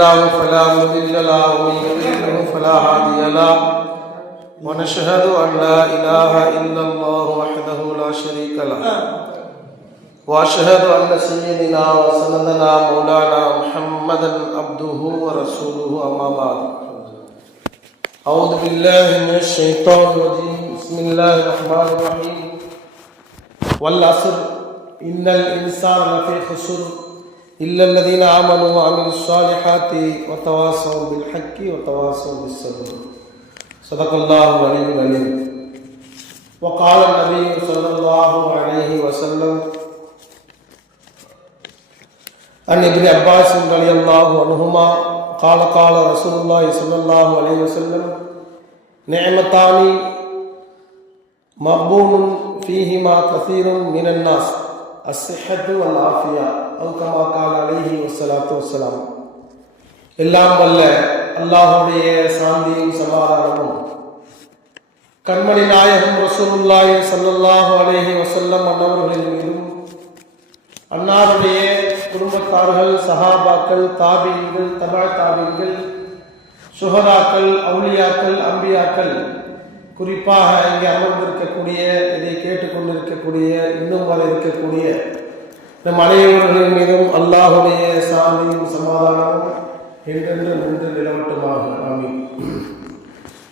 الله فلا مضل له ومن يضلل فلا هادي له ونشهد أن لا إله إلا الله وحده لا شريك له وأشهد أن سيدنا وسندنا مولانا محمدا عبده ورسوله أما بعد أعوذ بالله من الشيطان الرجيم بسم الله الرحمن الرحيم والعصر إن الإنسان لفي خسر إلا الذين آمنوا وعملوا الصالحات وتواصوا بالحق وتواصوا بالصبر صدق الله العلي العليم. وقال النبي صلى الله عليه وسلم عن ابن عباس رضي الله عنهما قال قال رسول الله صلى الله عليه وسلم نعمتان مغبون فيهما كثير من الناس الصحة والعافية أو كما قال عليه الصلاة والسلام. எல்லாம் வல்ல அல்லாஹ்வுடைய சாந்தியும் சமாதானமும் கண்மணி நாயகம் ரசூலுல்லாஹி ஸல்லல்லாஹு அலைஹி வஸல்லம் அன்னவர்களின் மீதும் அன்னாருடைய குடும்பத்தார்கள் சஹாபாக்கள் தாபீன்கள் தபா தாபீன்கள் சுஹதாக்கள் அவுலியாக்கள் அம்பியாக்கள் குறிப்பாக இங்கே அமர்ந்திருக்கக்கூடிய இதை கேட்டுக்கொண்டிருக்கக்கூடிய இன்னும் வர இருக்கக்கூடிய நம் அனைவர்களின் மீதும் அல்லாஹுடைய சாந்தியும் சமாதானமும் என்றென்று நின்று நிலவட்டுமாக. ஆமீன்.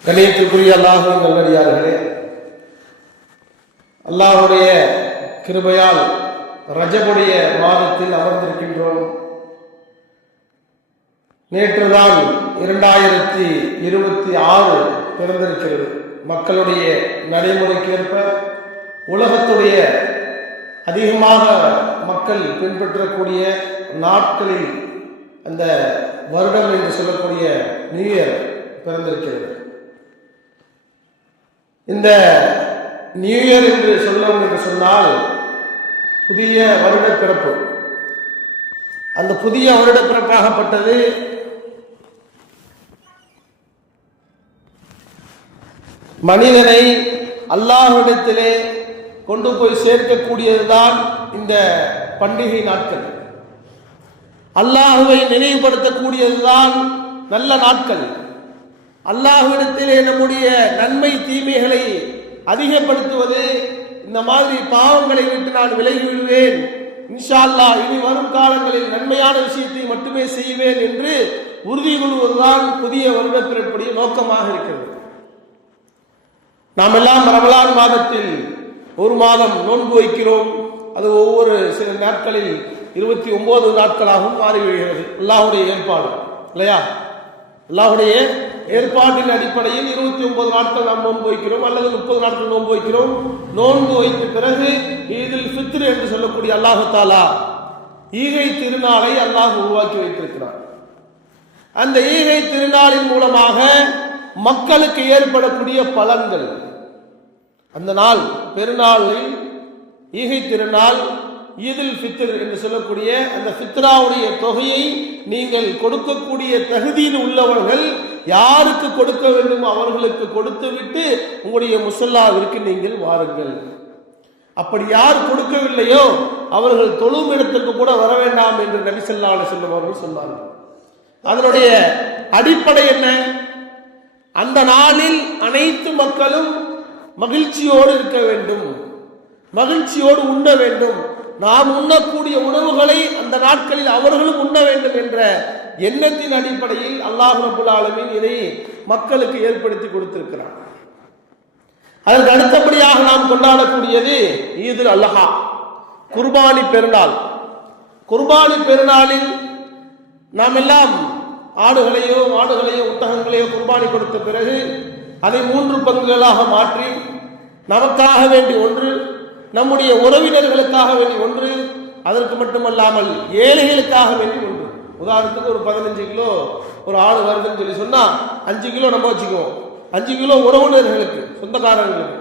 கண்ணியத்திற்குரிய அல்லாஹ்வின் நல்லடியார்களே, அல்லாஹுடைய கிருபையால் ரஜபுடைய மாதத்தில் அமர்ந்திருக்கின்றோம். நேற்றுதான் 2026 பிறந்திருக்கிறது. மக்களுடைய நடைமுறைக்கேற்ப உலகத்துடைய அதிகமாக மக்கள் பின்பற்றக்கூடிய நாட்களில் அந்த வருடம் என்று சொல்லக்கூடிய நியூ இயர் பிறந்திருக்கிறது. இந்த நியூ இயர் என்று சொல்லவும் என்று சொன்னால் புதிய வருட பிறப்பு. அந்த புதிய வருட பிறப்பாகப்பட்டது மனிதனை அல்லாஹ்விடத்திலே கொண்டு போய் சேர்க்கக்கூடியதுதான் இந்த பண்டிகை நாட்கள். அல்லாஹுவை நினைவுபடுத்தக்கூடியதுதான் நல்ல நாட்கள். அல்லாஹ்விடத்திலே நம்முடைய நன்மை தீமைகளை அதிகப்படுத்துவது, இந்த மாதிரி பாவங்களை விட்டு நான் விலகி விடுவேன், இன்ஷா அல்லாஹ் இனி வரும் காலங்களில் நன்மையான விஷயத்தை மட்டுமே செய்வேன் என்று உறுதி கொள்வதுதான் புதிய வருட பிறப்புடைய நோக்கமாக இருக்கிறது. நாம் எல்லாம் ரமலான் மாதத்தில் ஒரு மாதம் நோன்பு வைக்கிறோம். அது ஒவ்வொரு சில நாட்களில் 29 நாட்களாகவும் மாறிவிடுகிறது. அல்லாஹுடைய ஏற்பாடு இல்லையா? அல்லாஹுடைய ஏற்பாட்டின் அடிப்படையில் 29 நாட்கள் நாம் நோன்பு வைக்கிறோம், அல்லது 30 நாட்கள் நோன்பு வைக்கிறோம். நோன்பு வைத்த பிறகு ஈதுல் ஃபித்ர் என்று சொல்லக்கூடிய அல்லாஹு தாலா ஈகை திருநாளை அல்லாஹ் உருவாக்கி வைத்திருக்கிறார். அந்த ஈகை திருநாளின் மூலமாக மக்களுக்கு ஏற்படக்கூடிய பலன்கள், அந்த நாள் பெருநாளில் ஈகை திருநாள் ஈதுல் ஃபித்ர் என்று சொல்லக்கூடிய அந்த ஃபித்ராவுடைய தொகையை நீங்கள் கொடுக்கக்கூடிய தகுதியில் உள்ளவர்கள் யாருக்கு கொடுக்க வேண்டும் அவர்களுக்கு கொடுத்து விட்டு உங்களுடைய முஸல்லாவிற்கு நீங்கள் வாருங்கள். அப்படி யார் கொடுக்கவில்லையோ அவர்கள் தொழும் இடத்திற்கு கூட வர வேண்டாம் என்று நபி ஸல்லல்லாஹு அலைஹி வஸல்லம் அவர்கள் சொன்னார்கள். அதனுடைய அடிப்படை என்ன? அந்த நாளில் அனைத்து மக்களும் மகிழ்ச்சியோடு இருக்க வேண்டும், மகிழ்ச்சியோடு உண்ண வேண்டும். நாம் உண்ணக்கூடிய உணவுகளை அந்த நாட்களில் அவர்களும் உண்ண வேண்டும் என்ற எண்ணத்தின் அடிப்படையில் அல்லாஹ் ரப்பல் ஆலமீன் இதை மக்களுக்கு ஏற்படுத்தி கொடுத்திருக்கிறார். அதற்கு அடுத்தபடியாக நாம் கொண்டாடக்கூடியது ஈதுல் அல்ஹா, குர்பானி பெருநாள். குர்பானி பெருநாளில் நாம் எல்லாம் ஆடுகளையோ ஒட்டகங்களையோ குர்பானி கொடுத்த பிறகு அதை 3 பங்குகளாக மாற்றி நமக்காக வேண்டி ஒன்று, நம்முடைய உறவினர்களுக்காக வேண்டி ஒன்று, அதற்கு மட்டுமல்லாமல் ஏழைகளுக்காக வேண்டி ஒன்று. உதாரணத்துக்கு ஒரு 15 கிலோ ஒரு ஆடு வருதுன்னு சொல்லி சொன்னா 5 கிலோ நம்ம வச்சுக்குவோம், 5 கிலோ உறவினர்களுக்கு சொந்தக்காரர்களுக்கு,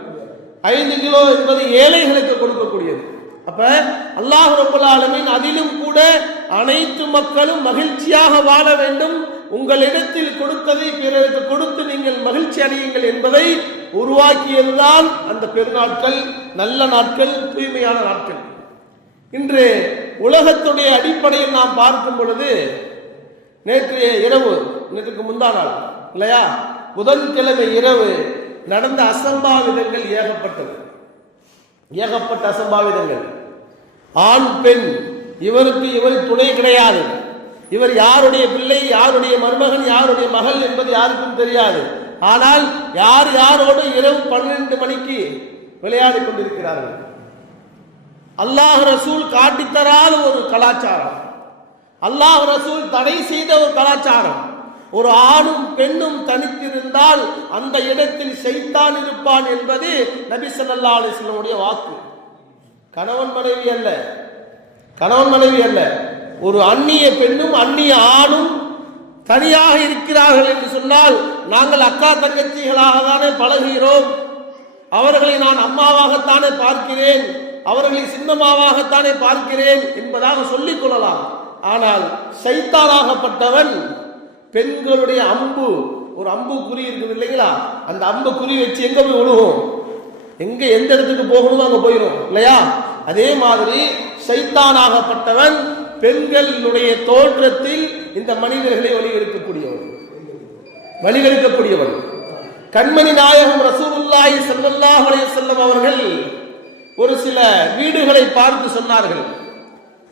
5 கிலோ என்பது ஏழைகளுக்கு கொடுக்கக்கூடியது. அப்ப அல்லாஹ் ரப்பல் ஆலமீன் அதிலும் கூட அனைத்து மக்களும் மகிழ்ச்சியாக வாழ வேண்டும், உங்களிடத்தில் கொடுத்ததை பிறருக்கு கொடுத்து நீங்கள் மகிழ்ச்சி அடையுங்கள் என்பதை உருவாக்கியதுதான் அந்த பெருநாட்கள், நல்ல நாட்கள், தூய்மையான நாட்கள். இன்று உலகத்துடைய அடிப்படையில் நாம் பார்க்கும் பொழுது நேற்றைய இரவு, நேற்றுக்கு முந்தா நாள் இல்லையா, புதன்கிழமை இரவு நடந்த அசம்பாவிதங்கள் ஏகப்பட்ட அசம்பாவிதங்கள். ஆண் பெண், இவருக்கு துணை கிடையாது, இவர் யாருடைய பிள்ளை, யாருடைய மருமகன், யாருடைய மகள் என்பது யாருக்கும் தெரியாது. ஆனால் யார் யாரோடு இரவு 12 மணிக்கு விளையாடி கொண்டிருக்கிறார்கள். அல்லாஹ் ரசூல் காட்டித்தராத ஒரு கலாச்சாரம், அல்லாஹ் ரசூல் தடை செய்த ஒரு கலாச்சாரம். ஒரு ஆணும் பெண்ணும் தனித்திருந்தால் அந்த இடத்தில் ஷைத்தான் இருப்பான் என்பது நபி ஸல்லல்லாஹு அலைஹி வஸல்லம் வாக்கு. கணவன் மனைவி அல்ல, ஒரு அந்நிய பெண்ணும் அந்நிய ஆணும் தனியாக இருக்கிறார்கள் என்று சொன்னால், நாங்கள் அக்கா தங்கச்சிகளாக தானே பழகுகிறோம், அவர்களை நான் அம்மாவாகத்தானே பார்க்கிறேன், அவர்களை சின்னம்மாவாகத்தானே பார்க்கிறேன் என்பதாக சொல்லிக் கொள்ளலாம். ஆனால் ஷைத்தானாகப்பட்டவன் பெண்களுடைய ஒரு அம்பு குறி இருக்குது இல்லைங்களா, அந்த அம்பு குறி வச்சு எங்க போய் விழுவோம், எந்த இடத்துக்கு போகணுமோ அங்க போயிடும் இல்லையா. அதே மாதிரி ஷைத்தானாகப்பட்டவன் பெண்களுடைய தோற்றத்தில் இந்த மனிதர்களை வழிகெடுக்கக்கூடியவன். கண்மணி நாயகம் ரசூலுல்லாஹி ஸல்லல்லாஹு அலைஹி வஸல்லம் அவர்கள் ஒரு சில வீடுகளை பார்த்து சொன்னார்கள்.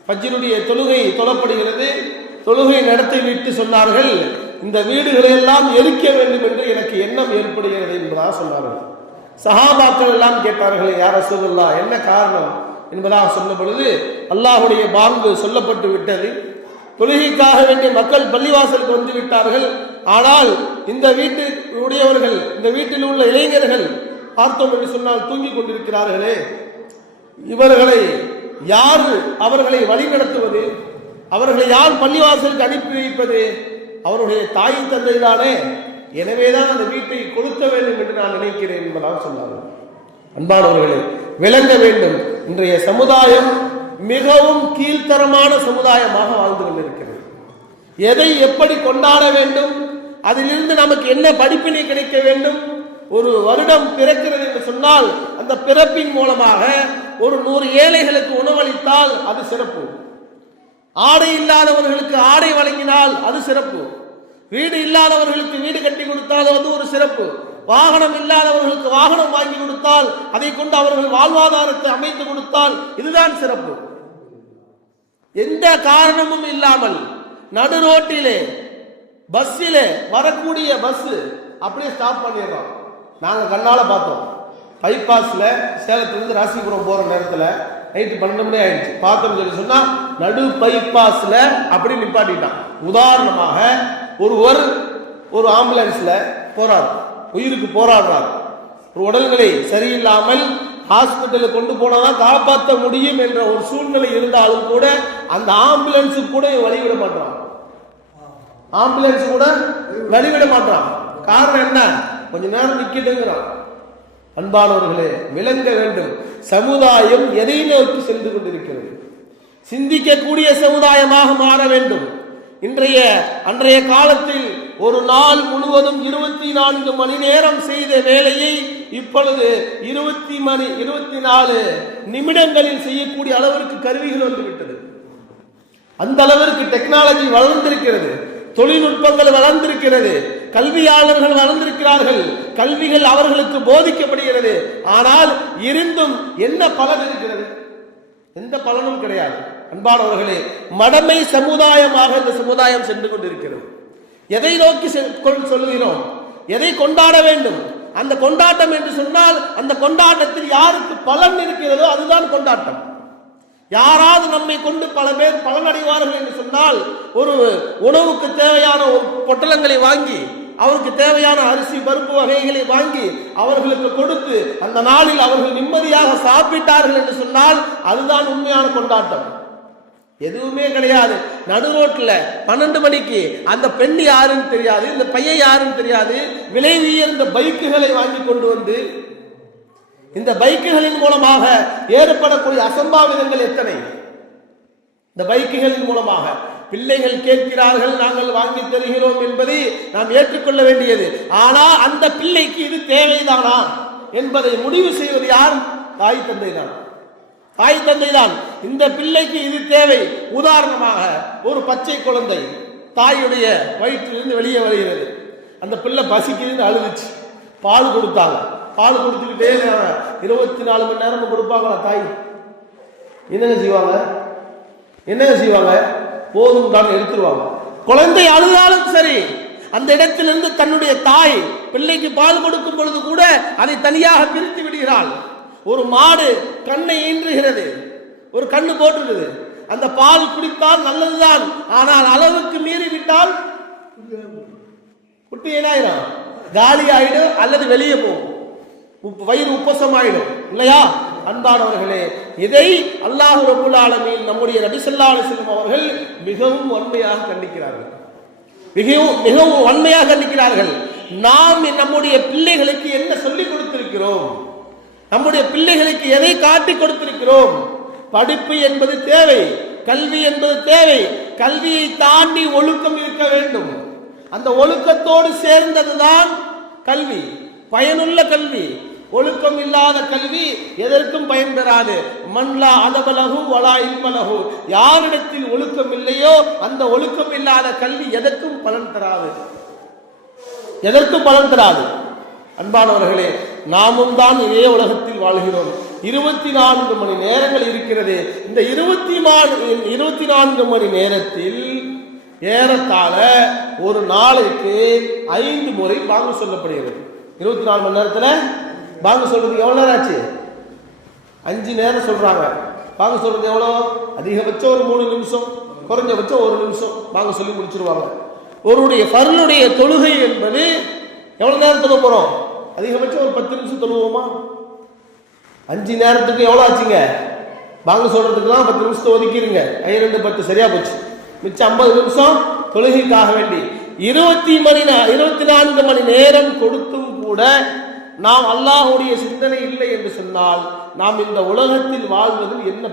ஃபஜ்ருடைய தொழுகை தொழப்படுகிறது, தொழுகை நடத்திவிட்டு சொன்னார்கள், இந்த வீடுகளை எல்லாம் எரிக்க வேண்டும் என்று எனக்கு எண்ணம் ஏற்படுகிறது என்பதாக சொன்னார்கள். சஹாபாக்கள் எல்லாம் கேட்டார்கள், யா ரசூலுல்லாஹ், என்ன காரணம் என்பதாக சொன்ன பொழுது, அல்லாஹுடைய பாங்கு சொல்லப்பட்டு விட்டது, தொழுகைக்காக வேண்டிய மக்கள் பள்ளிவாசலுக்கு வந்து விட்டார்கள், ஆனால் இந்த வீட்டுடையவர்கள், இந்த வீட்டில் உள்ள இளைஞர்கள் பார்த்தோம் என்று சொன்னால் தூங்கிக் கொண்டிருக்கிறார்களே, இவர்களை யார் அவர்களை வழிநடத்துவது, அவர்களை யார் பள்ளிவாசலுக்கு அனுப்பி வைப்பது, அவருடைய தாய் தந்தை தானே, எனவேதான் அந்த வீட்டை கொடுக்க வேண்டும் என்று நான் நினைக்கிறேன் என்பதாக சொன்னார்கள். அன்பானவர்களே, விளங்க வேண்டும், இன்றைய சமுதாயம் மிகவும் கீழ்த்தரமான சமுதாயமாக வாழ்ந்து கொண்டிருக்கிறது. எதை எப்படி கொண்டாட வேண்டும், அதிலிருந்து நமக்கு என்ன படிப்பினை கிடைக்க வேண்டும். ஒரு வருடம் பிறக்கிறது என்று சொன்னால் அந்த பிறப்பின் மூலமாக ஒரு 100 ஏழைகளுக்கு உணவளித்தால் அது சிறப்பு, ஆடை இல்லாதவர்களுக்கு ஆடை வழங்கினால் அது சிறப்பு, வீடு இல்லாதவர்களுக்கு வீடு கட்டி கொடுத்தால் அது ஒரு சிறப்பு, வாகனம் இல்லாதவர்களுக்கு வாகனம் வாங்கி கொடுத்தால் அதை கொண்டு அவர்கள் வாழ்வாதாரத்தை அமைத்து கொடுத்தால் இதுதான் சிறப்பு. எந்த காரணமும் இல்லாமல் நடு ரோட்டிலே பஸ்ஸிலே வரக்கூடிய பஸ் அப்படியே ஸ்டாப் பண்ணிடுறோம். நாங்க கண்ணால பார்த்தோம், பைபாஸ்ல சேலத்திலிருந்து ராசிபுரம் போற நேரத்தில் நைட்டு 12 மணி ஆயிடுச்சு, பார்த்தோம்னு சொல்லி சொன்னா நடு பைபாஸ்ல அப்படி நிப்பாட்டிட்டான். உதாரணமாக ஒருவர் ஒரு ஆம்புலன்ஸ்ல போறார், உயிருக்கு போராடுறார், ஒரு உடல்நிலை சரியில்லாமல் ஹாஸ்பிட்டலுக்கு கொண்டு போனாதான் காப்பாற்ற முடியும் என்ற ஒரு சூழ்நிலை இருந்தாலும் கூட அந்த ஆம்புலன்ஸு கூட வழிவிட மாட்டான், ஆம்புலன்ஸ் கூட வழிவிட மாட்டான். காரணம் என்ன? கொஞ்ச நேரம் நிக்கிட்டுங்கிறான். அன்பானவர்களே, விளங்க வேண்டும், சமுதாயம் எதை நோக்கி சென்று கொண்டிருக்கிறது, சிந்திக்கக்கூடிய சமுதாயமாக மாற வேண்டும். அன்றைய காலத்தில் ஒரு நாள் முழுவதும் 24 மணி நேரம் செய்த வேலையை இப்பொழுது 24 நிமிடங்களில் செய்யக்கூடிய அளவிற்கு கருவிகள் வந்துவிட்டது. அந்த அளவிற்கு டெக்னாலஜி வளர்ந்திருக்கிறது, தொழில்நுட்பங்கள் வளர்ந்திருக்கிறது, கல்வியாளர்கள் வளர்ந்திருக்கிறார்கள், கல்விகள் அவர்களுக்கு போதிக்கப்படுகிறது. ஆனால் இருந்தும் என்ன பலன் இருக்கிறது? எந்த பலனும் கிடையாது. அன்பானவர்களே, மடமை சமுதாயமாக இந்த சமுதாயம் சென்று கொண்டிருக்கிறது. எதை நோக்கி சொல்லுகிறோம், எதை கொண்டாட வேண்டும், அந்த கொண்டாட்டம் என்று சொன்னால் அந்த கொண்டாட்டத்தில் யாருக்கு பலன் இருக்கிறதோ அதுதான் கொண்டாட்டம். யாராவது நம்மை கொண்டு பல பேர் பலனடைவார்கள் என்று சொன்னால், ஒரு உணவுக்கு தேவையான பொட்டலங்களை வாங்கி, அவருக்கு தேவையான அரிசி பருப்பு வகைகளை வாங்கி அவர்களுக்கு கொடுத்து அந்த நாளில் அவர்கள் நிம்மதியாக சாப்பிட்டார்கள் என்று சொன்னால் அதுதான் உண்மையான கொண்டாட்டம். எதுவுமே கிடையாது. நடு ரோட்ல 12 மணிக்கு அந்த பெண் யாருன்னு தெரியாது, இந்த பையன் யாருன்னு தெரியாது, விலை உயர்ந்த பைக்குகளை வாங்கி கொண்டு வந்து இந்த பைக்குகளின் மூலமாக ஏற்படக்கூடிய அசம்பாவிதங்கள் எத்தனை. இந்த பைக்குகளின் மூலமாக பிள்ளைகள் கேட்கிறார்கள், நாங்கள் வாங்கி தருகிறோம் என்பதை நாம் ஏற்றுக்கொள்ள வேண்டியது. ஆனால் அந்த பிள்ளைக்கு இது தேவைதானா என்பதை முடிவு செய்வது யார்? தாய் தந்தை தான். தாய் தந்தை தான் இந்த பிள்ளைக்கு இது தேவை. உதாரணமாக ஒரு பச்சை குழந்தை தாயுடைய வயிற்றிலிருந்து வெளியே வருகிறது. அந்த பிள்ளை பசிக்குதுன்னு அழுதுச்சு. பால் கொடுத்தாங்க. பால் கொடுத்துக்கிட்டே 24 மணி நேரம் கொடுப்பாங்களா தாய்? என்னங்க செய்வாங்க? போதும் தான் எடுத்துருவாங்க. குழந்தை அழுதாலும் சரி, அந்த இடத்திலிருந்து தன்னுடைய தாய் பிள்ளைக்கு பால் கொடுக்கும் பொழுது கூட அதை தனியாக பிரித்து விடுகிறாள். ஒரு மாடு கண்ணை ஈன்றுகிறது, ஒரு கண்ணு போட்டுருக்குது. அந்த பால் குடித்தால் நல்லதுதான், ஆனால் அளவுக்கு மீறி விட்டால் குட்டி ஏனாயிரும், காலி ஆயிடும் அல்லது வெளியே போகும், வயிறு உப்பசம் ஆயிடும் இல்லையா? அன்பானவர்களே, இதை அல்லாஹ் ரப்பல் ஆலமீன் நம்முடைய நபி ஸல்லல்லாஹு அலைஹி வஸல்லம் அவர்கள் மிகவும் வன்மையாக கண்டிக்கிறார்கள். மிகவும் வன்மையாக கண்டிக்கிறார்கள். நாம் நம்முடைய பிள்ளைகளுக்கு என்ன சொல்லிக் கொடுத்திருக்கிறோம்? நம்முடைய பிள்ளைகளுக்கு எதை காட்டி கொடுத்திருக்கிறோம்? படிப்பு என்பது தேவை, கல்வி என்பது தேவை. கல்வியை தாண்டி ஒழுக்கம் இருக்க வேண்டும். அந்த ஒழுக்கத்தோடு சேர்ந்ததுதான் கல்வி, பயனுள்ள கல்வி. ஒழுக்கம் இல்லாத கல்வி எதற்கும் பயன் பெறாது. மன்லா அதபலகு வலா இல்மலகு, யாரிடத்தில் ஒழுக்கம் இல்லையோ அந்த ஒழுக்கம் இல்லாத கல்வி எதற்கும் பலன் தராது. அன்பானவர்களே, நாமும் தான் இதே உலகத்தில் வாழ்கிறோம். 24 மணி நேரங்கள் இருக்கிறது. இந்த 24 மணி நேரத்தில் ஏறத்தாழ ஒரு நாளைக்கு 5 முறை பாங்கு சொல்லப்படுகிறது. 24 மணி நேரத்தில் பாங்கு சொல்றதுக்கு எவ்வளவு நேரம் ஆச்சு? 5 நேரம் சொல்றாங்க. பாங்கு சொல்றது எவ்வளோ? அதிகபட்சம் ஒரு 3 நிமிஷம், குறைஞ்சபட்சம் 1 நிமிஷம் பாங்கு சொல்லி முடிச்சிருவாங்க. ஒருடைய ஃபர்லுடைய தொழுகை என்பது எவ்வளவு நேரம் தொழ போறோம்? அதிகபட்சம் ஒரு 10 நிமிஷம் தொழுவோமா? 5 நேரத்துக்கு எவ்வளவு ஆச்சுங்க? பாங்கு சொல்றதுக்கு தான் 10 நிமிஷத்தை ஒதுக்கிடுங்க. 2 10 சரியா போச்சு. மிச்சம் 50 நிமிஷம் தொழுகைக்காக வேண்டி. 24 மணி நேரம் கொடுத்தும் கூட நாம் அல்லாஹ்வுடைய சிந்தனை இல்லை என்று சொன்னால் நாம் இந்த உலகத்தில் வாழ்வதில் என்ன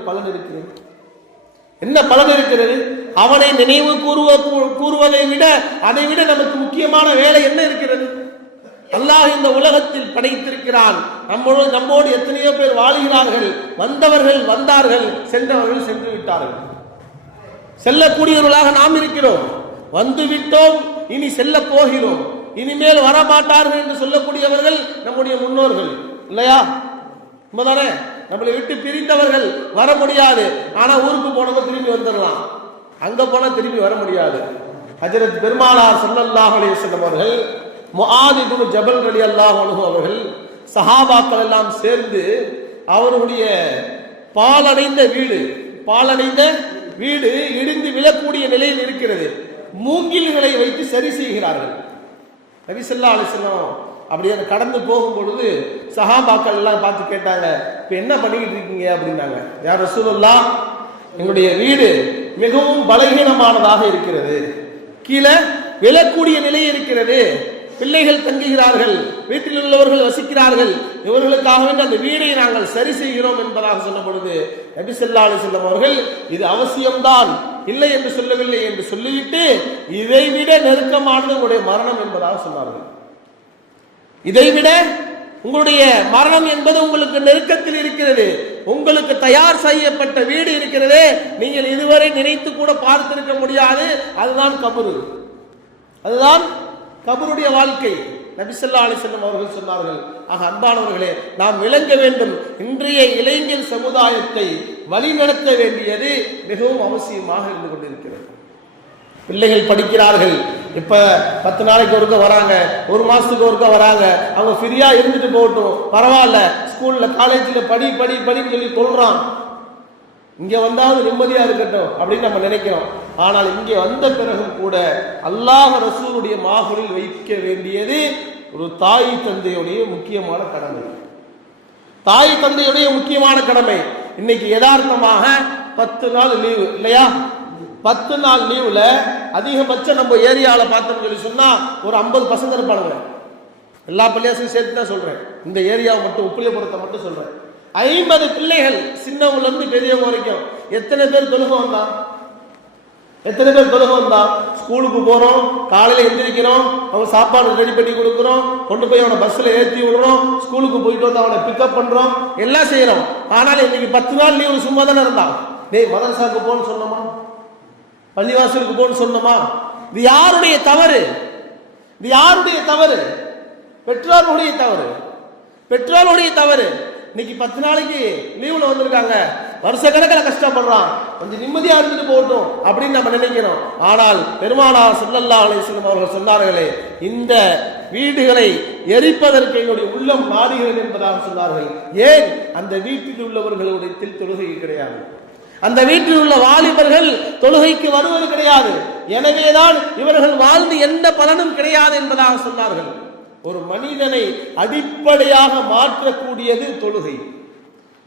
பலன் இருக்கிறது? அவனை நினைவு கூறுவதை விட அதை விட நமக்கு முக்கியமான வேலை என்ன இருக்கிறது? அல்லாஹ் இந்த உலகத்தில் படைத்திருக்கிறான். நம்மோடு எத்தனையோ பேர் வாழ்கிறார்கள். வந்தவர்கள் வந்தார்கள், சென்றவர்கள் சென்று விட்டார்கள். செல்லக்கூடியவர்களாக நாம் இருக்கிறோம். வந்து விட்டோம், இனி செல்ல போகிறோம். இனிமேல் வரமாட்டார்கள் என்று சொல்லக்கூடியவர்கள் நம்முடைய முன்னோர்கள் இல்லையா? உண்மைதானே? நம்மளை விட்டு பிரிந்தவர்கள் வர முடியாது. ஆனா ஊருக்கு போனவங்க திரும்பி வந்துடலாம், அங்க போனா திரும்பி வர முடியாது. ஹஜ்ரத் பெருமானார் ஸல்லல்லாஹு அலைஹி வஸல்லம் அவர்கள், முஆத் இப்னு ஜபல் ரலியல்லாஹு அன்ஹு அவர்கள், சஹாபாக்கள் எல்லாம் சேர்ந்து அவருடைய பாலடைந்த வீடு இடிந்து விழக்கூடிய நிலையில் இருக்கிறது. மூங்கில்களை வைத்து சரி செய்கிறார்கள். நபி ஸல்லல்லாஹு அலைஹி வஸல்லம் அப்படியே கடந்து போகும் பொழுது சஹாபாக்கள் எல்லாம் பார்த்து கேட்டாங்க, இப்ப என்ன பண்ணிக்கிட்டு இருக்கீங்க அப்படின்னாங்க. யா ரசூலுல்லாஹ், எங்களுடைய வீடு மிகவும் பலகீனமானதாக இருக்கிறது, கீழே விழக்கூடிய நிலை இருக்கிறது, பிள்ளைகள் தங்குகிறார்கள், வீட்டில் உள்ளவர்கள் வசிக்கிறார்கள், இவர்களுக்காக அந்த வீடை நாங்கள் சரி செய்கிறோம் என்பதாக சொன்ன பொழுது நபி ஸல்லல்லாஹு அலைஹி வஸல்லம் அவர்கள், இது அவசியம்தான், இல்லை என்று சொல்லவில்லை என்று சொல்லிவிட்டு, இதைவிட நெருக்கமானது உங்களுடைய மரணம் என்பதாக சொன்னார்கள். இதைவிட உங்களுடைய மரணம் என்பது உங்களுக்கு நெருக்கத்தில் இருக்கிறது. உங்களுக்கு தயார் செய்யப்பட்ட வீடு இருக்கிறதே, நீங்கள் இதுவரை நினைத்து கூட பார்த்திருக்க முடியாது. அதுதான் கபரு, அதுதான் கபருடைய வாழ்க்கை. நபி ஸல்லல்லாஹு அலைஹி வஸல்லம் அவர்கள் சொன்னார்கள். ஆக அன்பானவர்களே, நாம் விளங்க வேண்டும், இன்றைய இளைஞர் சமுதாயத்தை வழிநடத்த வேண்டியது மிகவும் அவசியமாக இருந்து கொண்டிருக்கிறது. பிள்ளைகள் படிக்கிறார்கள். இப்ப 10 நாளைக்கு ஒருக்க வராங்க, 1 மாசத்துக்கு ஒருக்க வராங்க. அவங்க ஃப்ரீயா இருந்துட்டு போகட்டும், பரவாயில்ல, ஸ்கூல்ல காலேஜில் படின்னு சொல்லி சொல்றான். இங்க வந்தாவது நிம்மதியா இருக்கட்டும் அப்படின்னு நம்ம நினைக்கிறோம். ஆனால் இங்கே வந்த பிறகும் கூட அல்லாஹ் ரசூலுடைய மாஹுலில் வைக்க வேண்டியது ஒரு தாய் தந்தையுடைய முக்கியமான கடமை. தாய் தந்தையுடைய முக்கியமான கடமை. இன்னைக்கு யதார்த்தமாக 10 நாள் லீவு இல்லையா? 10 நாள் லீவுல அதிகபட்சம் நம்ம ஏரியாவில் பார்த்தோம்னு சொல்லி சொன்னா ஒரு 50 பசங்க இருப்பானுங்க. எல்லா பள்ளியாசையும் சேர்த்து தான் சொல்றேன், இந்த ஏரியாவை மட்டும், உப்பிலியபுரத்தை மட்டும் சொல்றேன். 50 பிள்ளைகள், சின்னவங்க இருந்து பெரியவங்க வரைக்கும். எத்தனை பேர் தொழுக வந்தா? ஸ்கூலுக்கு போறோம், காலையில எந்திரிக்கிறோம், அவங்க சாப்பாடு ரெடி பண்ணி கொடுக்குறோம், கொண்டு போய் அவனை பஸ்ல ஏற்றி விடுறோம், ஸ்கூலுக்கு போயிட்டு வந்து அவனை பிக்கப் பண்றோம், எல்லாம் செய்யறோம். ஆனால் இன்னைக்கு 10 நாள் லீவு சும்மா தானே இருந்தான். டேய், மதரசாவுக்கு போன்னு சொன்னோமா? பள்ளிவாசலுக்கு போன்னு சொன்னோமா? இது யாருடைய தவறு? இது யாருடைய தவறு? பெற்றோர்களுடைய தவறு. பெற்றோர்களுடைய தவறு. இன்னைக்கு 10 நாளைக்கு லீவுல வந்திருக்காங்க, வருஷ கணக்கில் கஷ்டப்படுறான், கொஞ்சம் நிம்மதியா இருந்துட்டு போகட்டும் அப்படின்னு நம்ம நினைக்கிறோம். ஆனால் பெருமானார் ஸல்லல்லாஹு அலைஹி வஸல்லம் அவர்கள் சொன்னார்களே, இந்த வீடுகளை எரிப்பதற்கு என்னுடைய உள்ளம் நாடுகிறது என்பதாக சொன்னார்கள். ஏன்? அந்த வீட்டில் உள்ளவர்களுடைய தொழுகை கிடையாது, அந்த வீட்டில் உள்ள வாலிபர்கள் தொழுகைக்கு வருவது கிடையாது. எனவேதான் இவர்கள் வாழ்ந்து எந்த பலனும் கிடையாது என்பதாக சொன்னார்கள். ஒரு மனிதனை அடிப்படையாக மாற்றக்கூடியது தொழுகை.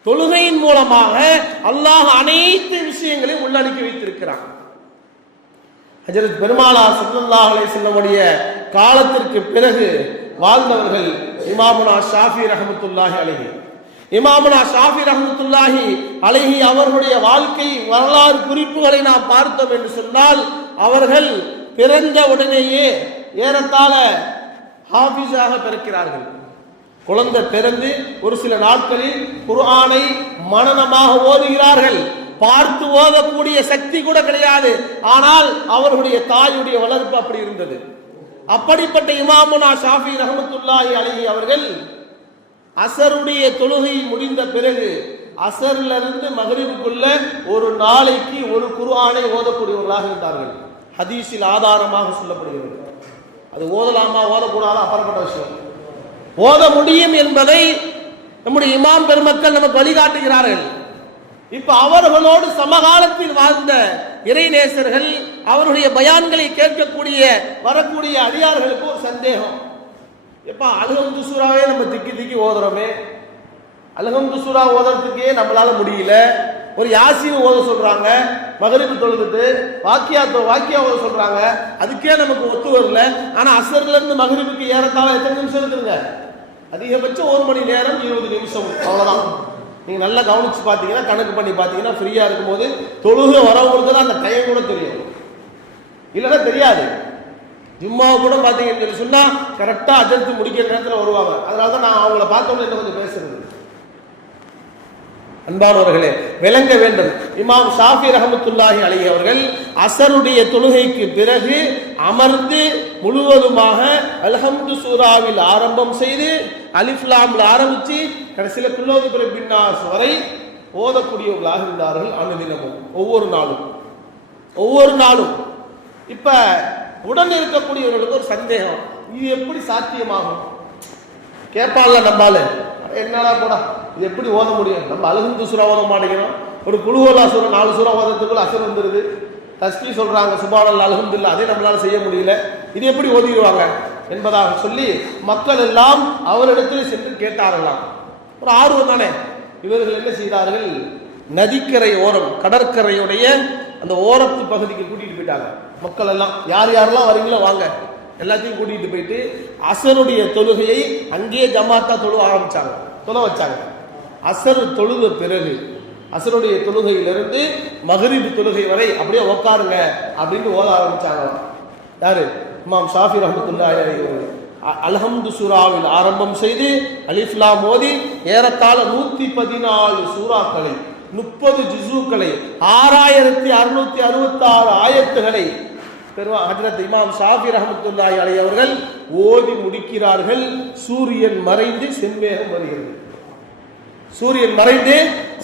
தொழுகையின் மூலமாக அல்லாஹ் அனைத்து விஷயங்களையும் உள்ளடக்கி வைத்திருக்கிறான். ஹஜ்ரத் பெருமானார் ஸல்லல்லாஹு அலைஹி வஸல்லமுடைய காலத்திற்கு பிறகு வாழ்ந்தவர்கள் இமாமுனா ஷாஃபி ரஹ்மத்துல்லாஹி அலைஹி. இமாமுனா ஷாஃபி ரஹ்மத்துல்லாஹி அலைஹி அவர்களுடைய வாழ்க்கை வரலாறு குறிப்புகளை நாம் பார்த்தோம் என்று சொன்னால், அவர்கள் பிறந்த உடனேயே ஏறத்தாழ ஹாஃபிஸாக பிறக்கிறார்கள். குழந்தை பிறந்து ஒரு சில நாட்களில் குர்ஆனை மனனமாக ஓதுகிறார்கள். பார்த்து ஓதக்கூடிய சக்தி கூட கிடையாது. ஆனால் அவர்களுடைய தாயுடைய வளர்ப்பு அப்படி இருந்தது. அப்படிப்பட்ட இமாமுனா ஷாஃபி ரஹ்மத்துல்லாஹி அலைஹி அவர்கள் அசருடைய தொழுகை முடிந்த பிறகு அசர்ல இருந்து மக்ரிபுக்குள்ள ஒரு நாளைக்கு ஒரு குர்ஆனை ஓதக்கூடியவர்களாக இருந்தார்கள். ஹதீஸில் ஆதாரமாக சொல்லப்படுகிறது. அது ஓதலாமா ஓதக்கூடாது அப்புறப்பட்ட விஷயம். ஓத முடியும் என்பதை நம்முடைய இமாம் பெருமக்கள் நமக்கு வழிகாட்டுகிறார்கள். இப்ப அவர்களோடு சமகாலத்தில் வாழ்ந்த இறைநேசர்கள், அவருடைய பயான்களை கேட்கக்கூடிய வரக்கூடிய அடியார்களுக்கு ஒரு சந்தேகம். எப்ப அல்ஹம்து சூராவே நம்ம திக்கி திக்கி ஓதுறோமே, அல்ஹம்து சூரா ஓதுறதுக்கே நம்மளால முடியல, ஒரு யாசீன் ஓத சொல்றாங்க, மகரிபு தொழுதுட்டு வாக்கியா ஓத சொல்றாங்க, அதுக்கே நமக்கு ஒத்து வரல. ஆனா அசர்ல இருந்து மகரிபுக்கு ஏறத்தாழ எத்தனை நிமிஷம் இருக்குங்க? அதிகபட்சம் 1 மணி நேரம் 20 நிமிஷம், அவ்வளவுதான். நீங்க நல்லா கவனிச்சு பாத்தீங்கன்னா, கணக்கு பண்ணி பாத்தீங்கன்னா, ஃப்ரீயா இருக்கும்போது தொழுகை வரவங்களுக்கு தான் அந்த டைம் கூட தெரியும், இல்லைன்னா தெரியாது. ஜும்மாவை கூட பாத்தீங்கன்னு சொன்னா கரெக்டா அஜர்த்து முடிக்கிற நேரத்தில் வருவாங்க. அதனாலதான் நான் அவங்கள பார்த்தோம்னா என்ன கொஞ்சம் பேசுறது. அன்பானவர்களே, விளங்க வேண்டும், இமாம் ஷாஃபி ரஹ்மத்துல்லாஹி அலைஹி அவர்கள் அசருடைய தொழுகைக்கு பிறகு அமர்ந்து முழுவதுமாக அல்ஹம்து சூராவில் ஆரம்பம் செய்து அலிஃப் லாம்ல ஆரம்பிச்சு கடைசியில குல்லூது பின்னாஸ் வரை ஓதக்கூடியவர்களாக இருந்தார்கள். அனுதினமும் ஒவ்வொரு நாளும். இப்ப உடன் இருக்கக்கூடியவர்களுக்கு ஒரு சந்தேகம், இது எப்படி சாத்தியமாகும்? கேட்பான்ல நம்பால, என்னடா போடா இது எப்படி ஓத முடியும்? நம்ம அல்ஹம்து சூரா ஓத மாட்டேங்கிறோம், ஒரு குல்ஹுவல்லா சூரா 4 சூரா ஓதத்துக்குள்ள அசர் வந்துருது, தஸ்பீ சொல்றாங்க, சுப்ஹானல்லாஹ் அல்ஹம்துலில்லாஹ், அதே நம்மளால செய்ய முடியல, இது எப்படி ஓதிடுவாங்க என்பதாக சொல்லி மக்கள் எல்லாம் அவரிடத்தில் சென்று கேட்டார்களாம். ஒரு ஆர்வம் தானே. இவர்கள் என்ன செய்தார்கள்? நதிக்கரை ஓரம், கடற்கரையுடைய அந்த ஓரத்து பகுதிக்கு கூட்டிட்டு போயிட்டாங்க. மக்கள் எல்லாம் யார் யாரெல்லாம் வரீங்களோ வாங்க, எல்லாத்தையும் கூட்டிட்டு போயிட்டு அசருடைய தொழுகையை அங்கேயே ஜமாத்தா தொழ வச்சாங்க. அசர் தொழுத பிறகு அசருடைய தொழுகையிலிருந்து மகரிபு தொழுகை வரை அப்படியே உட்காருங்க அப்படின்னு ஓத ஆரம்பிச்சாங்க. யாரு? இமாம் ஷாஃபி ரஹ்மத்துல்லாஹி அலைஹி அல்ஹம்து சூராவில் ஆரம்பம் செய்து அலிஃப் லாம் ஓதி ஏறத்தாழ 114 சூறாக்களை, 30 ஜுஸூக்களை, 6666 ஆயத்துகளை ஹஜ்ரத் இமாம் ஷாஃபி ரஹ்மத்துல்லாஹி அலைஹி அவர்கள் ஓதி முடிக்கிறார்கள். சூரியன் மறைந்து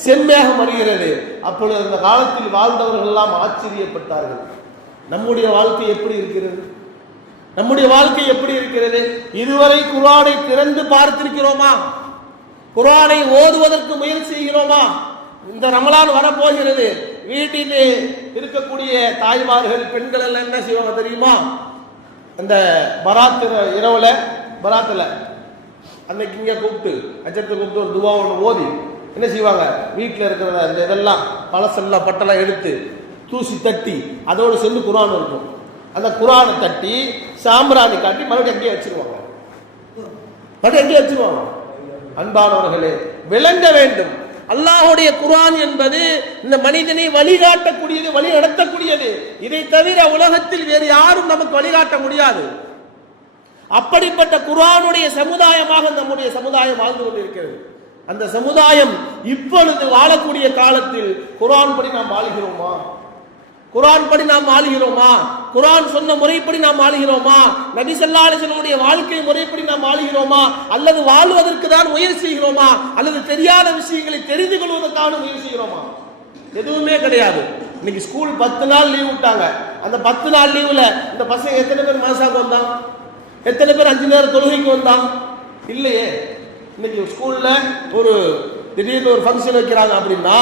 செம்மேகம் வருகிறது. அப்பொழுது அந்த காலத்தில் வாழ்ந்தவர்கள் எல்லாம் ஆச்சரியப்பட்டார்கள். நம்முடைய வாழ்க்கை எப்படி இருக்கிறது? இதுவரை குர்ஆனை திறந்து பார்த்திருக்கிறோமா? குர்ஆனை ஓதுவதற்கு முயற்சி செய்கிறோமா? இந்த ரமலான் வரப்போகிறது. வீட்டிலே இருக்கக்கூடிய தாய்மார்கள், பெண்கள் எல்லாம் என்ன செய்வாங்க தெரியுமா? அந்த பராத் இரவுல பராத்துல அன்னைக்கு இங்க கூப்பிட்டு அஜத்தை கூப்பிட்டு ஒரு துவா ஒன்று ஓதி என்ன செய்வாங்க? வீட்டில் இருக்கிற இந்த இதெல்லாம் பழசெல்லாம் பட்டெல்லாம் எடுத்து தூசி தட்டி அதோடு சேர்ந்து குர்ஆன் இருக்கும். அந்த குர்ஆனை தட்டி சாம்பிராணி காட்டி மறுபடியும் எங்கேயே வச்சிருவாங்க. அன்பானவர்களே, விளங்க வேண்டும், அல்லாஹ்வுடைய குர்ஆன் என்பது இந்த மனிதனை வழிகாட்டக்கூடியது, வழி நடத்தக்கூடியது. இதை தவிர உலகத்தில் வேறு யாரும் நமக்கு வழிகாட்ட முடியாது. அப்படிப்பட்ட குர்ஆனுடைய சமுதாயமாக நம்முடைய சமுதாயம் வாழ்ந்து கொண்டிருக்கிறது. அந்த சமுதாயம் இப்பொழுது வாழக்கூடிய காலத்தில் குர்ஆன் படி நாம் வாழ்கிறோமா? குர்ஆன் படி நாம் ஆளுகிறோமா? குர்ஆன் சொன்ன முறைப்படி நாம் ஆளுகிறோமா? நபி ஸல்லல்லாஹு அலைஹி வஸல்லம் வாழ்க்கை முறைப்படி நாம் ஆளுகிறோமா? அல்லது வாழ்வதற்கு தான் முயற்சி செய்கிறோமா? அல்லது தெரியாத விஷயங்களை தெரிந்து கொள்வதற்கான முயற்சி செய்கிறோமா? எதுவுமே கிடையாது. இன்னைக்கு ஸ்கூல் 10 நாள் லீவ் விட்டாங்க. அந்த 10 நாள் லீவுல இந்த பசங்க எத்தனை பேர் மாசாக்கு வந்தான்? எத்தனை பேர் 5 நேர தொழுகைக்கு வந்தான்? இல்லையே. இன்னைக்கு ஸ்கூல்ல ஒரு திடீர்னு ஒரு ஃபங்க்ஷன் வைக்கிறாங்க அப்படின்னா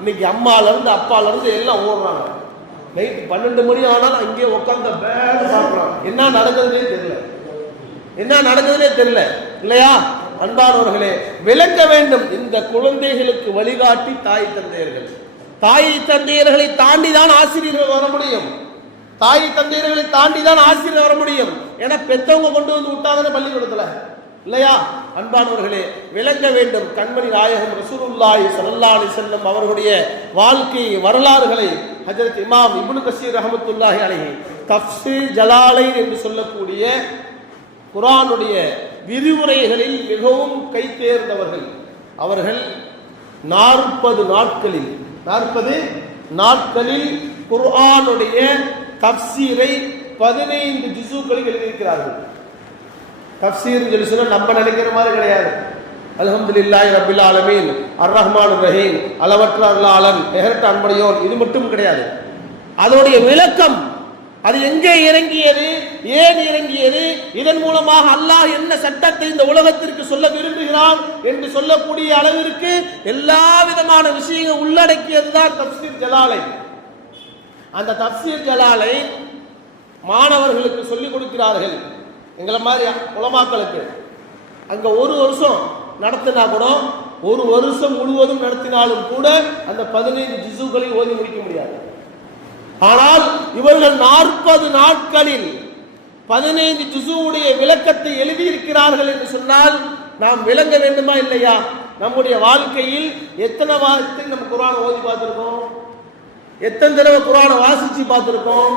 இன்னைக்கு அம்மால இருந்து அப்பால இருந்து எல்லாம் ஓடுறாங்க. நைட் 12 மணி ஆனாலும் அங்கேயே உட்கார்ந்து சாப்பிடுறாங்க. என்ன நடக்குதுன்னே தெரியல, என்ன நடக்குதுன்னே தெரியல இல்லையா? அன்பானவர்களே, விளக்க வேண்டும். இந்த குழந்தைகளுக்கு வழிகாட்டி தாய் தந்தையர்கள். தாய் தந்தையர்களை தாண்டி தான் ஆசிரியர்கள் வர முடியும். தாய் தந்தையர்களை தாண்டி தான் ஆசிரியர் வர முடியும். ஏன்னா பெத்தவங்க கொண்டு வந்து விட்டாதானே பள்ளிக்கூடத்துல இல்லையா? அன்பானவர்களே, விளங்க வேண்டும். கண்மணி நாயகம் ரசூலுல்லாஹி ஸல்லல்லாஹு அலைஹி வஸல்லம் அவர்களுடைய வாழ்க்கை வரலாறுகளை ஹஜ்ரத் இமாம் இப்னு கஸீர் ரஹ்மத்துல்லாஹி அலைஹி தஃப்ஸீர் ஜலாலைன் என்று சொல்லக்கூடிய குர்ஆனுடைய விரிவுரைகளில் மிகவும் கை தேர்ந்தவர்கள். அவர்கள் 40 நாட்களில் குர்ஆனுடைய தஃப்ஸீரை 15 ஜுஸுக்களில் எழுதியிருக்கிறார்கள். தஃப்ஸீர் சொல்லி சொன்னா நம்ம நினைக்கிற மாதிரி கிடையாது. அல்ஹம்துலில்லாஹி ரப்பில் ஆலமீன், அர் ரஹ்மானுர் ரஹீம், அளவற்ற அருளாளன், நிகரற்ற அன்புடையோன், இது மட்டும் கிடையாது. அதோடைய விளக்கம், அது எங்கே இறங்கியது, ஏன் இறங்கியது, இதன் மூலமாக அல்லாஹ் என்ன சட்டத்தை இந்த உலகத்திற்கு சொல்ல விரும்புகிறான் என்று சொல்லக்கூடிய அளவிற்கு எல்லா விதமான விஷயங்கள் உள்ளடக்கியதுதான் தஃப்ஸீர் ஜலாலைன். அந்த தஃப்ஸீர் ஜலாலைன் மாணவர்களுக்கு சொல்லிக் கொடுக்கிறார்கள். எங்களை மாதிரி உலமாக்களுக்கு அங்க ஒரு வருஷம் நடத்தினா கூட, ஒரு வருஷம் முழுவதும் நடத்தினாலும் கூட அந்த 15 ஜுஸுகளை ஓதி முடிக்க முடியாது. ஆனால் இவர்கள் 40 நாட்களில் 15 ஜுஸுடைய விளக்கத்தை எழுதியிருக்கிறார்கள் என்று சொன்னால் நாம் விளங்க வேண்டுமா இல்லையா? நம்முடைய வாழ்க்கையில் எத்தனை வாரத்தில் நம்ம குர்ஆனை ஓதி பார்த்திருக்கோம்? எத்தனை தடவை குர்ஆனை வாசிச்சு பார்த்திருக்கோம்?